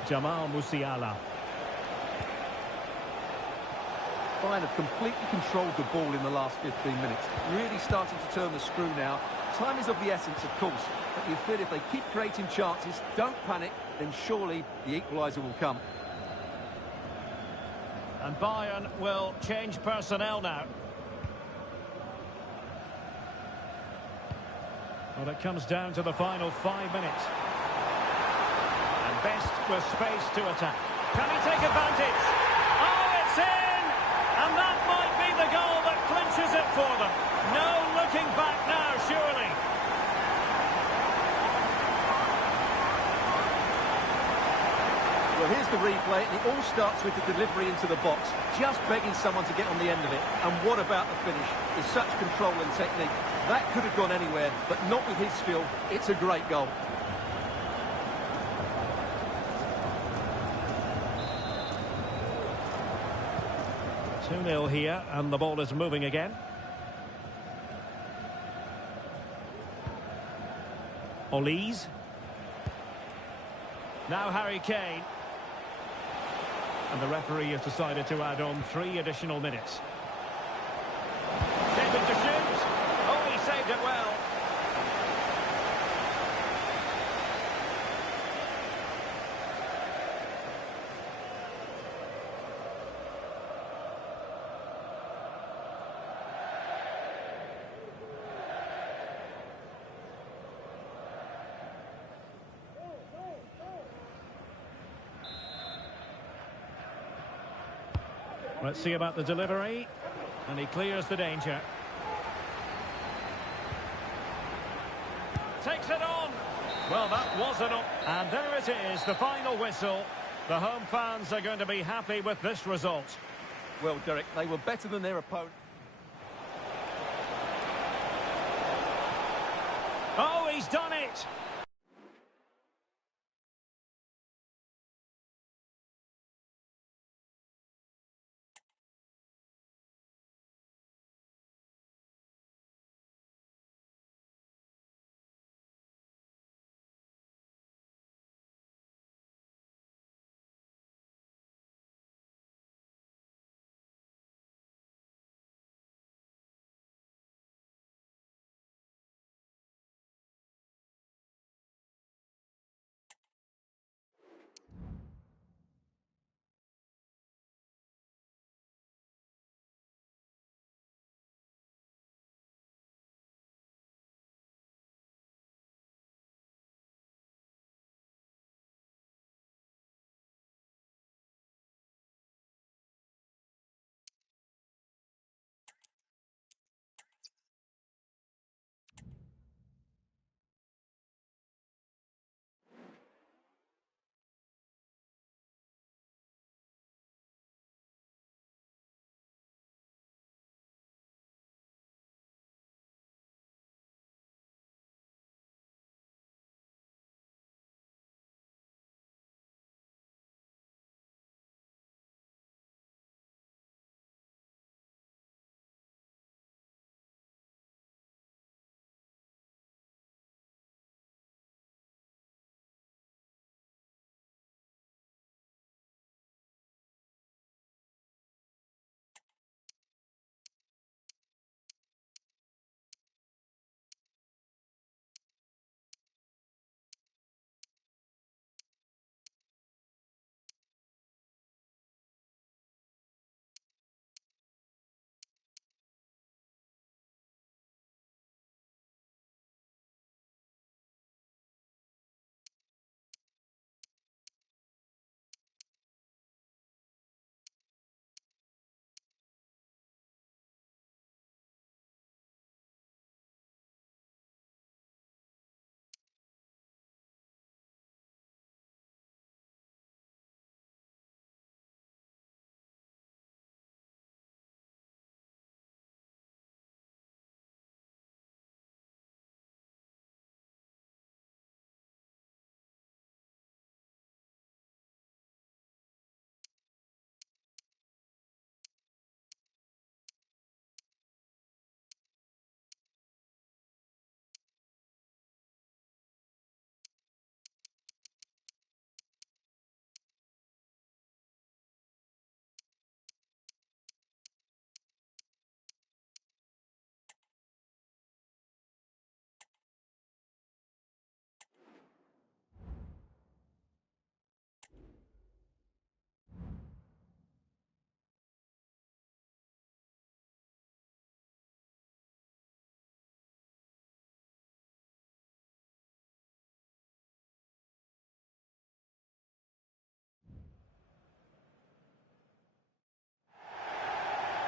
Jamal Musiala. Bayern have completely controlled the ball in the last 15 minutes. Really starting to turn the screw now. Time is of the essence, of course. But you feel if they keep creating chances, don't panic, then surely the equaliser will come. And Bayern will change personnel now. Well, it comes down to the final 5 minutes. And Best with space to attack. Can he take advantage? Oh, it's in! And that might be the goal that clinches it for them. No looking back now, surely. Well, here's the replay, and it all starts with the delivery into the box. Just begging someone to get on the end of it. And what about the finish? With such control and technique. That could have gone anywhere, but not with his skill. It's a great goal. Two 0 here, and the ball is moving again. Olise. Now Harry Kane. And the referee has decided to add on 3 additional minutes. Tempted to shoot. Oh, he saved it well. Let's see about the delivery. And he clears the danger. Takes it on. Well, that was enough. And there it is, the final whistle. The home fans are going to be happy with this result. Well, Derek, they were better than their opponent. Oh, he's done it.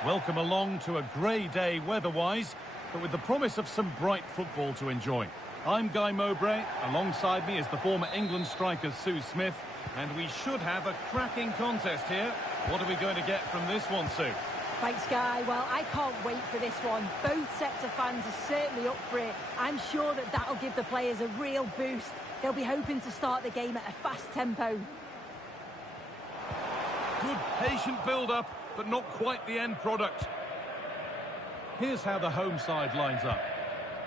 Welcome along to a grey day weather-wise, but with the promise of some bright football to enjoy. I'm Guy Mowbray. Alongside me is the former England striker Sue Smith, and we should have a cracking contest here. What are we going to get from this one, Sue? Thanks, Guy. Well, I can't wait for this one. Both sets of fans are certainly up for it. I'm sure that that'll give the players a real boost. They'll be hoping to start the game at a fast tempo. Good, patient build-up, but not quite the end product. Here's how the home side lines up.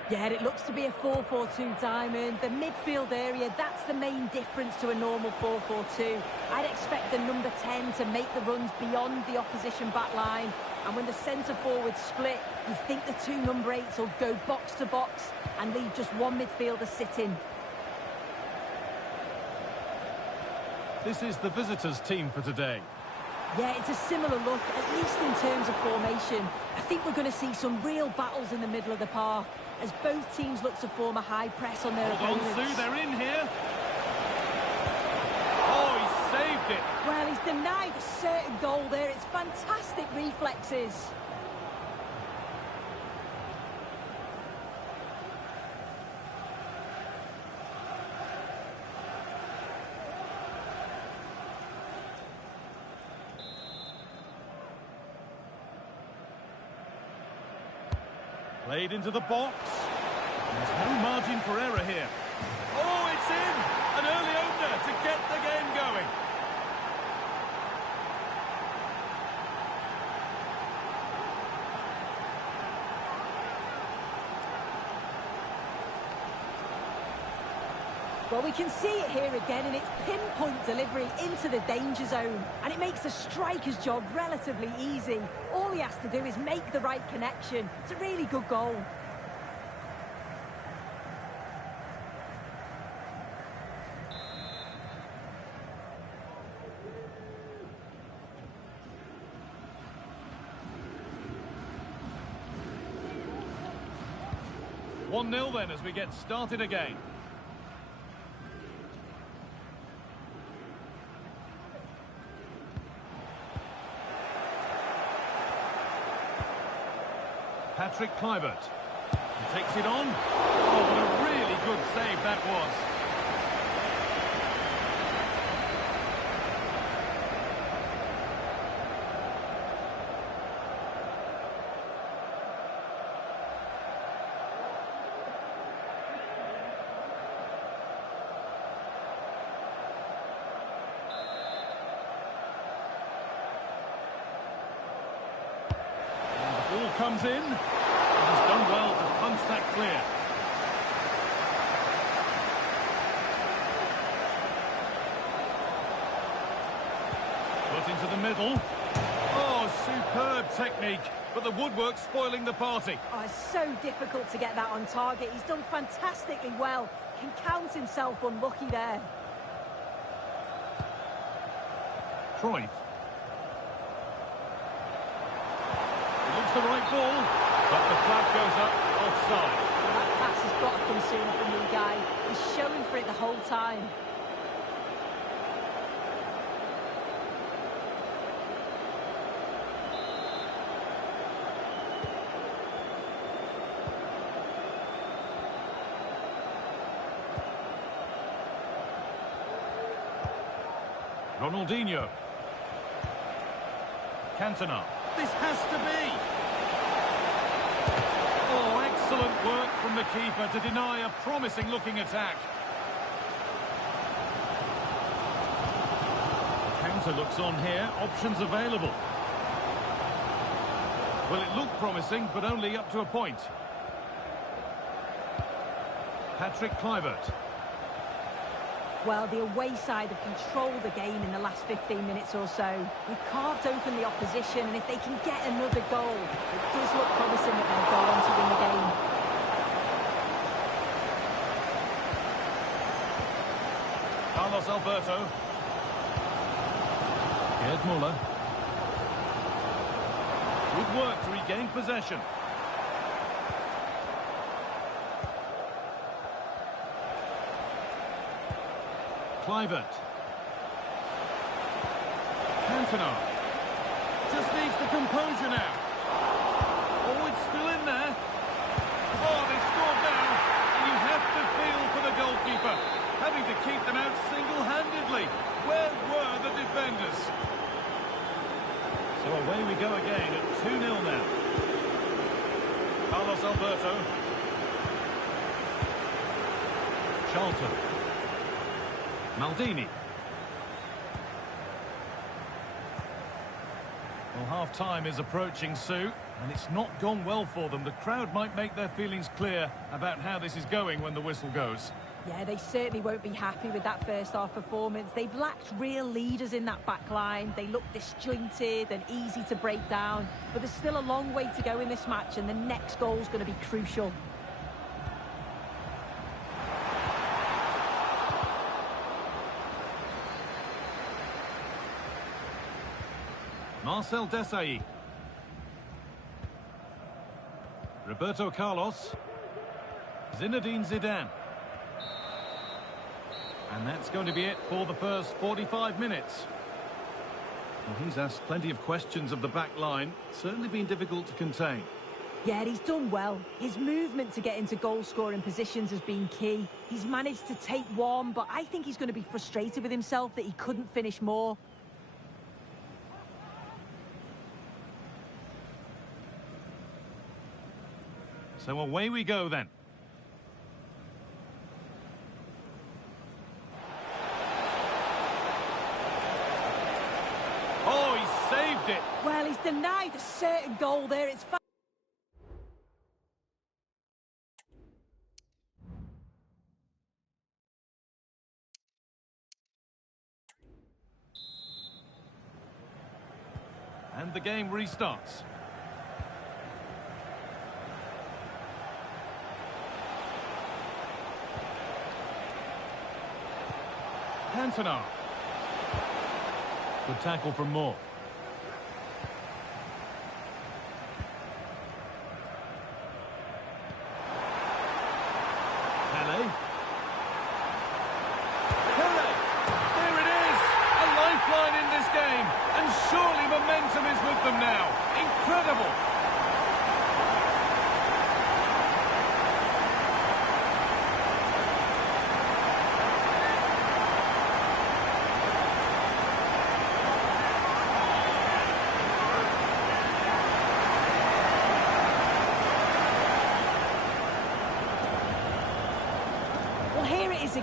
Yeah, it looks to be a 4-4-2 diamond. The midfield area, that's the main difference to a normal 4-4-2. I'd expect the number 10 to make the runs beyond the opposition back line. And when the centre-forwards split, you think the two number 8s will go box to box and leave just one midfielder sitting. This is the visitors' team for today. Yeah, it's a similar look, at least in terms of formation. I think we're going to see some real battles in the middle of the park as both teams look to form a high press on their opponents. Hold on, Sue, they're in here. Oh, he saved it. Well, he's denied a certain goal there. It's fantastic reflexes. Played into the box. There's no margin for error here. Oh, it's in! An early opener to get the game going. Well, we can see it here again, and it's pinpoint delivery into the danger zone. And it makes the striker's job relatively easy. All he has to do is make the right connection. It's a really good goal. One 0 then as we get started again. Patrick Kluivert. He takes it on. Oh, what a really good save that was. And the ball comes in. He's done well to punch that clear. Put into the middle. Oh, superb technique, but the woodwork spoiling the party. Oh, it's so difficult to get that on target. He's done fantastically well. Can count himself unlucky there. Cruyff. It looks the right ball, but the flag goes up offside. That pass has got to come soon from the guy. He's showing for it the whole time. Ronaldinho. Cantona. This has to be. Oh, excellent work from the keeper to deny a promising-looking attack. Counter looks on here. Options available. Well, it looked promising, but only up to a point. Patrick Kluivert. Well, the away side have controlled the game in the last 15 minutes or so. They've carved open the opposition, and if they can get another goal, it does look promising that they'll go on to win the game. Carlos Alberto. Gerd Muller. Good work to regain possession. Kluivert. Cantona. Just needs the composure now. Oh, it's still in there. Oh, they scored now. And you have to feel for the goalkeeper, having to keep them out single-handedly. Where were the defenders? So away we go again at 2-0 now. Carlos Alberto. Charlton. Maldini. Well, half-time is approaching, Sue, and it's not gone well for them. The crowd might make their feelings clear about how this is going when the whistle goes. Yeah, they certainly won't be happy with that first-half performance. They've lacked real leaders in that back line. They look disjointed and easy to break down. But there's still a long way to go in this match, and the next goal is going to be crucial. Marcel Desailly. Roberto Carlos. Zinedine Zidane. And that's going to be it for the first 45 minutes. Well, he's asked plenty of questions of the back line. Certainly been difficult to contain. Yeah, he's done well. His movement to get into goal-scoring positions has been key. He's managed to take one, but I think he's going to be frustrated with himself that he couldn't finish more. So away we go then. Oh, he saved it. Well, he's denied a certain goal there. It's And the game restarts. Cantona. Good tackle from Moore. Pele. Pele! There it is! A lifeline in this game. And surely momentum is with them now. Incredible!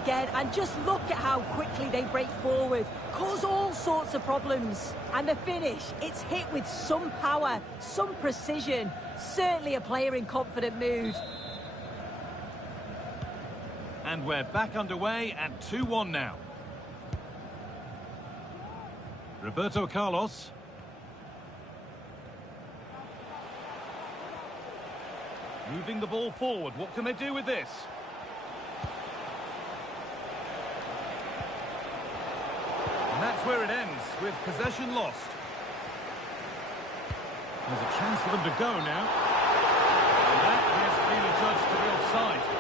again, and just look at how quickly they break forward, cause all sorts of problems. And the finish, it's hit with some power, some precision. Certainly a player in confident mood. And we're back underway at 2-1 now. Roberto Carlos. Moving the ball forward. What can they do with this? And that's where it ends, with possession lost. There's a chance for them to go now. And that has been adjudged to be offside.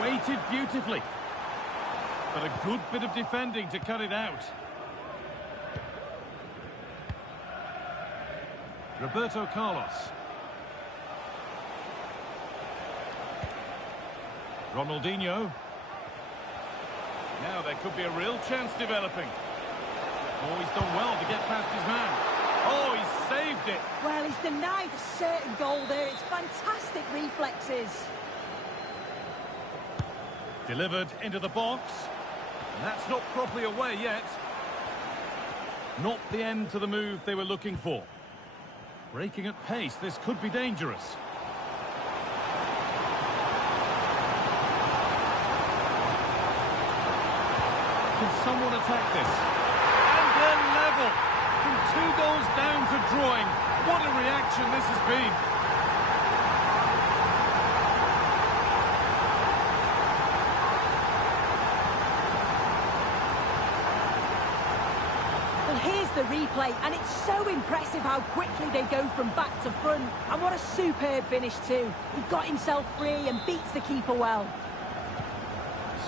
Weighted beautifully, but a good bit of defending to cut it out. Roberto Carlos. Ronaldinho. Now there could be a real chance developing. Oh, he's done well to get past his man. Oh, he's saved it. Well, he's denied a certain goal there. It's fantastic reflexes. Delivered into the box. And that's not properly away yet. Not the end to the move they were looking for. Breaking at pace, this could be dangerous. Can someone attack this? And they're level. From 2 goals down to drawing. What a reaction this has been. the replay, and it's so impressive how quickly they go from back to front. And what a superb finish too. He got himself free and beats the keeper well.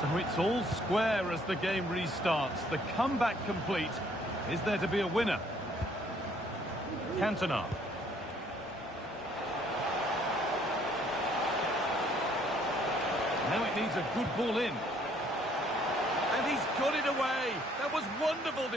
So it's all square as the game restarts. The comeback complete. Is there to be a winner? Cantona. Now it needs a good ball in. And he's got it away. That was wonderful.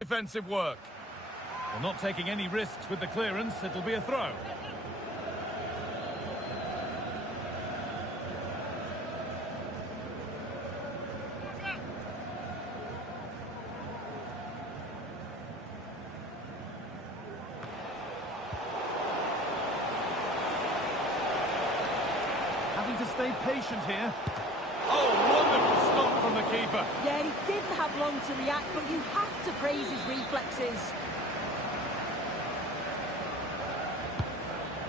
Defensive work. Well, not taking any risks with the clearance. It'll be a throw. stay patient here. Oh, wonderful stop from the keeper. Yeah, he didn't have long to react, but you have to praise his reflexes.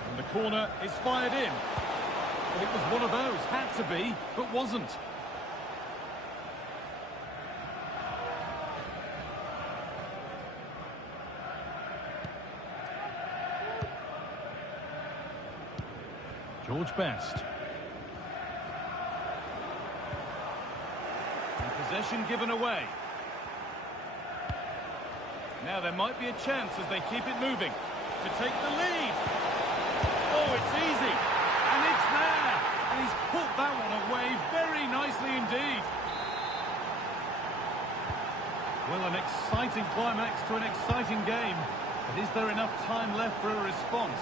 And the corner is fired in. But it was one of those. Had to be, but wasn't. George Best. And possession given away. Now there might be a chance as they keep it moving to take the lead. Oh, it's easy. And it's there. And he's put that one away very nicely indeed. Well, an exciting climax to an exciting game. But is there enough time left for a response?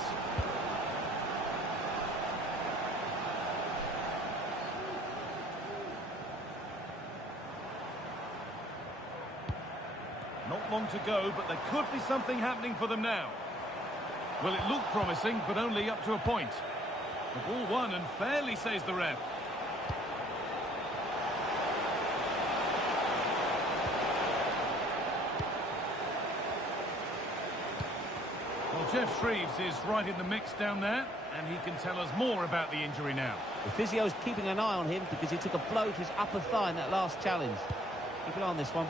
Not long to go, but there could be something happening for them now. Well, it looked promising, but only up to a point. The ball won and fairly, says the ref. Well, Jeff Shreves is right in the mix down there, and he can tell us more about the injury now. The physio's keeping an eye on him because he took a blow to his upper thigh in that last challenge. Keep an eye on this one.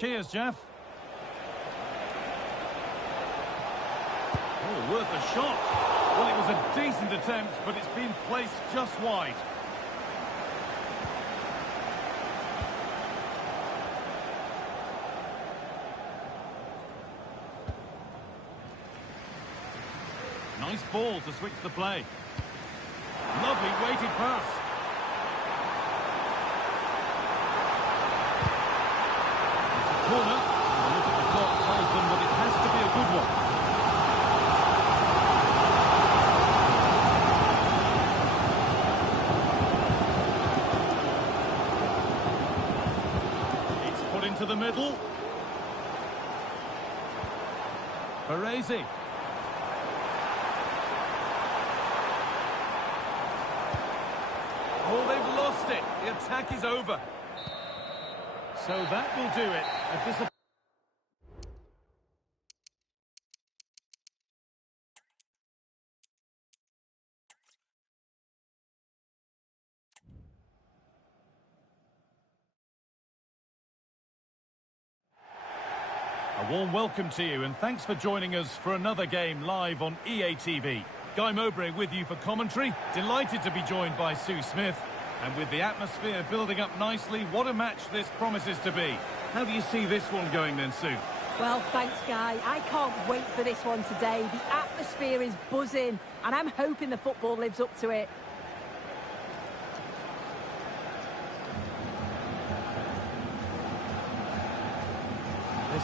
Cheers, Jeff. Oh, worth a shot. Well, it was a decent attempt, but it's been placed just wide. Nice ball to switch the play. Lovely weighted pass. Corner. A look at the clock tells them that it has to be a good one. It's put into the middle. Baresi. Oh, they've lost it. The attack is over. So that will do it. A warm welcome to you, and thanks for joining us for another game live on EA TV. Guy Mowbray with you for commentary. Delighted to be joined by Sue Smith. And with the atmosphere building up nicely, what a match this promises to be. How do you see this one going then, Sue? Well, thanks, Guy. I can't wait for this one today. The atmosphere is buzzing, and I'm hoping the football lives up to it.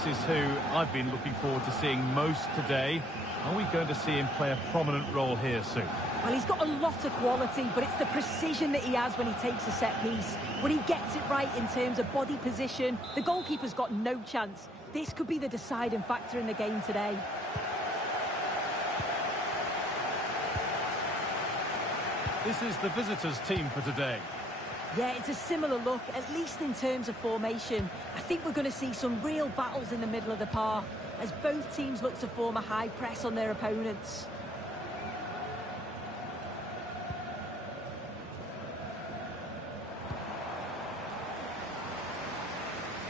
This is who I've been looking forward to seeing most today. Are we going to see him play a prominent role here soon? Well, he's got a lot of quality, but it's the precision that he has when he takes a set piece. When he gets it right in terms of body position, the goalkeeper's got no chance. This could be the deciding factor in the game today. This is the visitors' team for today. Yeah, it's a similar look, at least in terms of formation. I think we're going to see some real battles in the middle of the park as both teams look to form a high press on their opponents.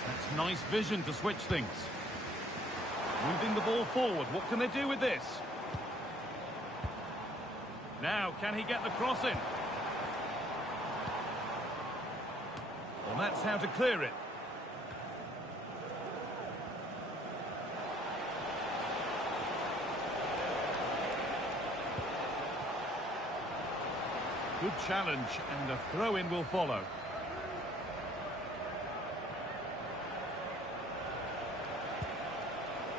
That's nice vision to switch things. Moving the ball forward. What can they do with this? Now, can he get the cross in? Well, that's how to clear it. Good challenge, and a throw-in will follow.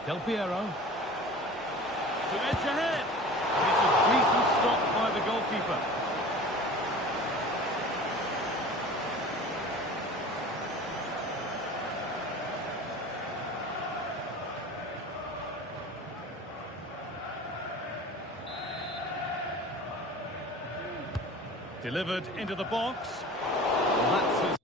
Del Piero. To edge ahead. It's a decent stop by the goalkeeper. Delivered into the box. Well, that's his...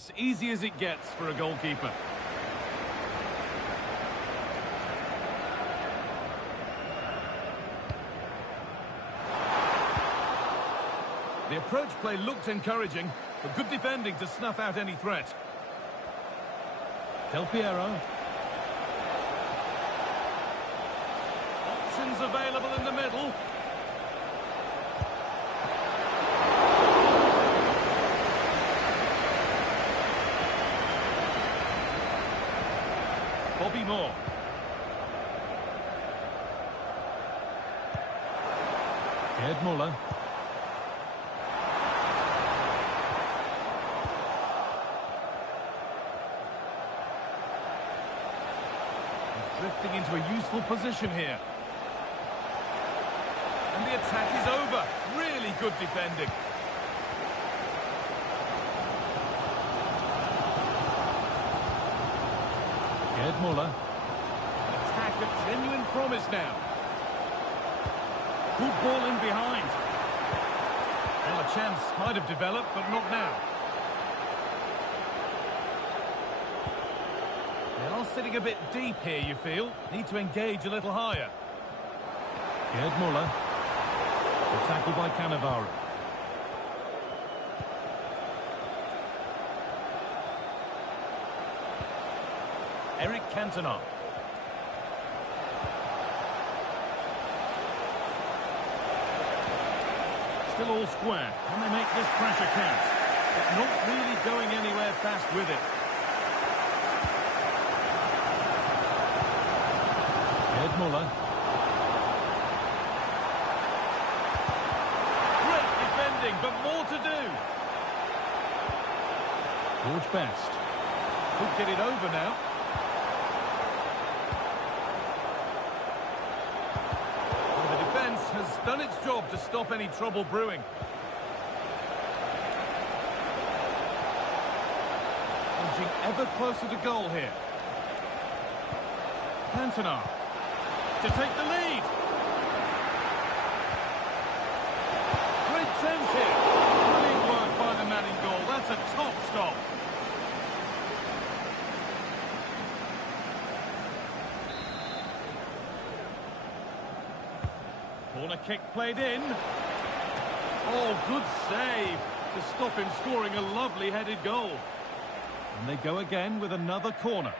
As easy as it gets for a goalkeeper. The approach play looked encouraging, but good defending to snuff out any threat. Del Piero. Options available in the middle. Bobby Moore. Gerd Muller. He's drifting into a useful position here. And the attack is over. Really good defending. Gerd Muller. Attack of genuine promise now. Good ball in behind. Well, a chance might have developed, but not now. They are sitting a bit deep here, you feel. Need to engage a little higher. Gerd Muller. The tackle by Cannavaro. Eric Cantona. Still all square. Can they make this pressure count? But not really going anywhere fast with it. Gerd Muller. Great defending, but more to do. George Best. Could get it over now. Has done its job to stop any trouble brewing. Edging ever closer to goal here. Cantona to take the lead. Great chance here. Brilliant work by the man in goal. That's a top stop. Corner kick played in. Oh, good save to stop him scoring a lovely headed goal. And they go again with another corner.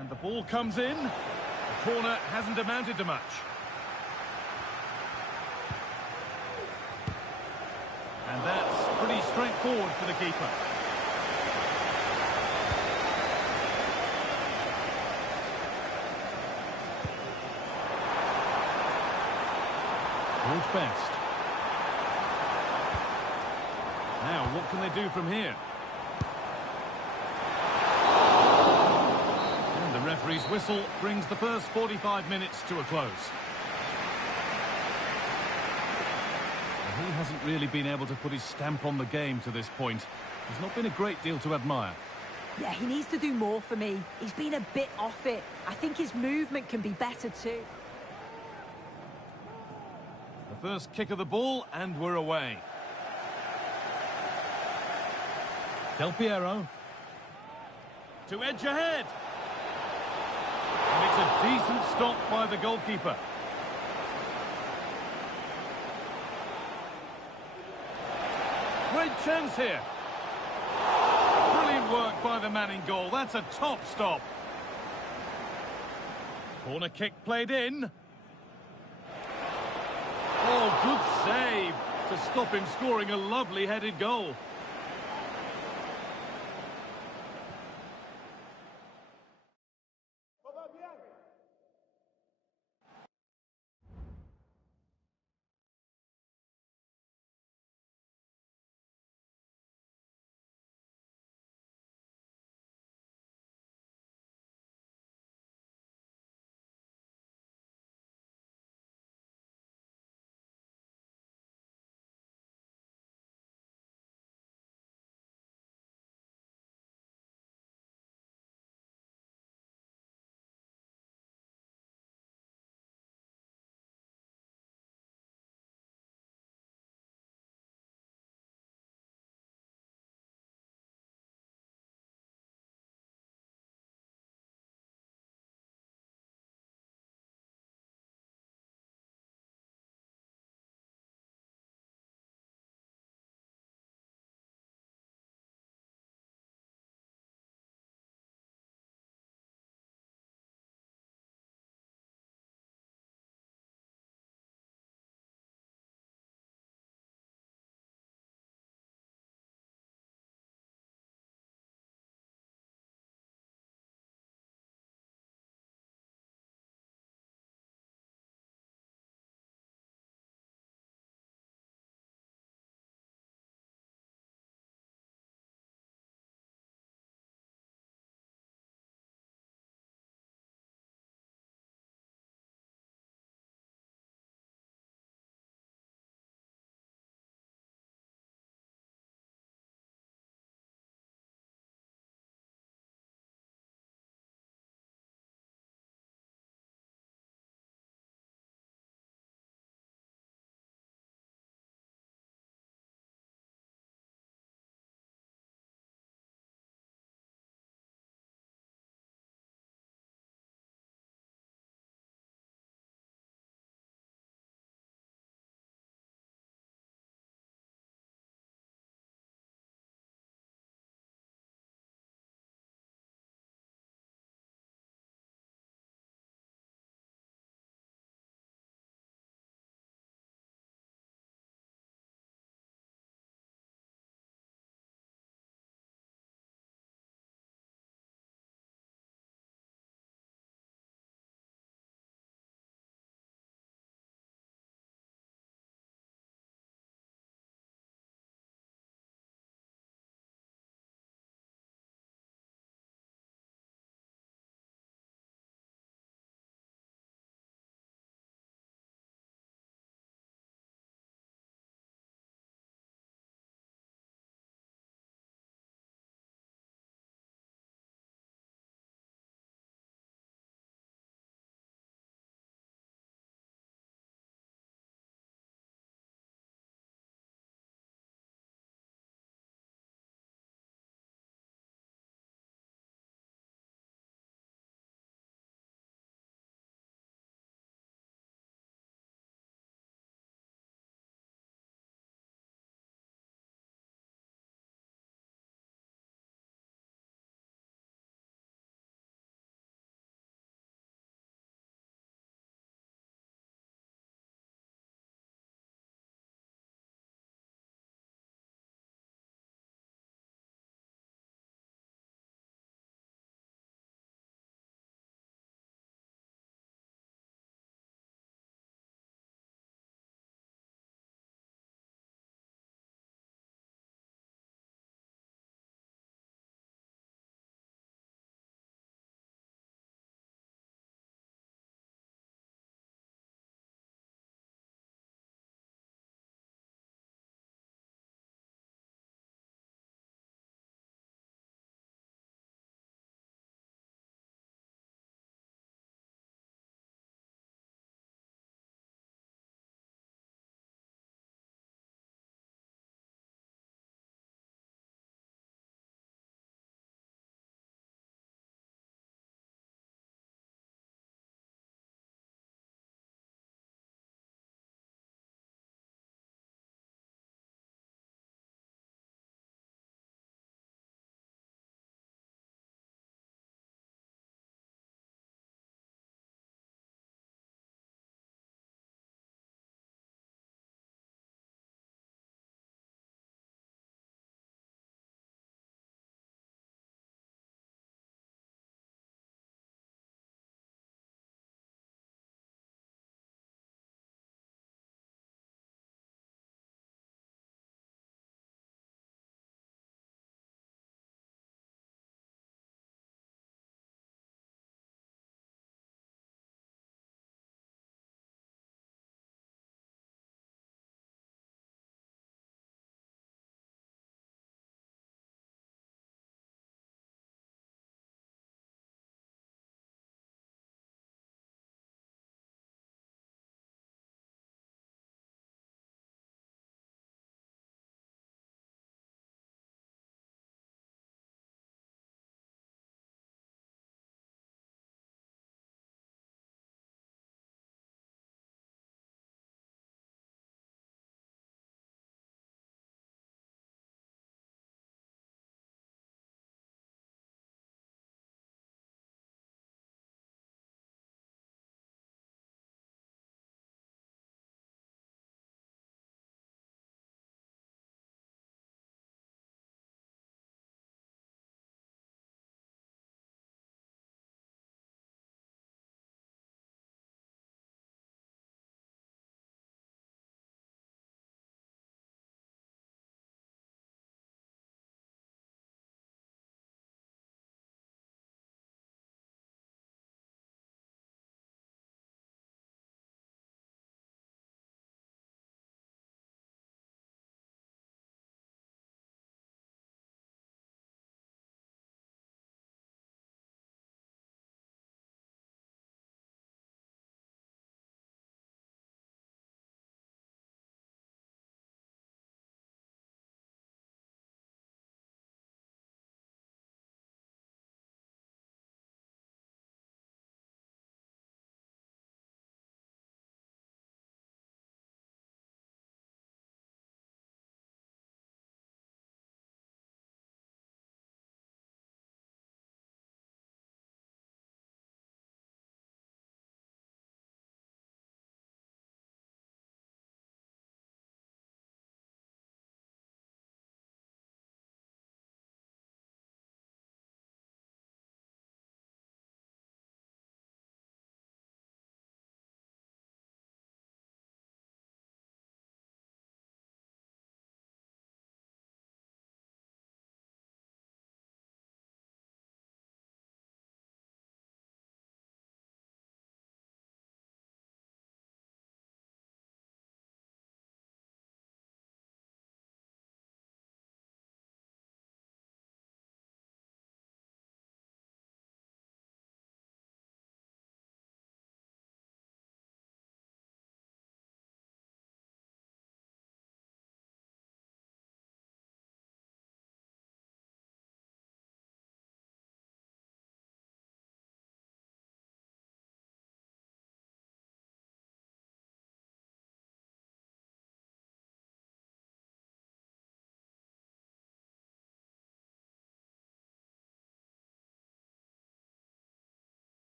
And the ball comes in. The corner hasn't amounted to much. And that's pretty straightforward for the keeper. George Best. Now, what can they do from here? The referee's whistle brings the first 45 minutes to a close. And he hasn't really been able to put his stamp on the game to this point. There's not been a great deal to admire. Yeah, he needs to do more for me. He's been a bit off it. I think his movement can be better too. The first kick of the ball, and we're away. Del Piero. To edge ahead. And it's a decent stop by the goalkeeper. Great chance here. Brilliant work by the man in goal. That's a top stop. Corner kick played in. Oh, good save to stop him scoring a lovely headed goal.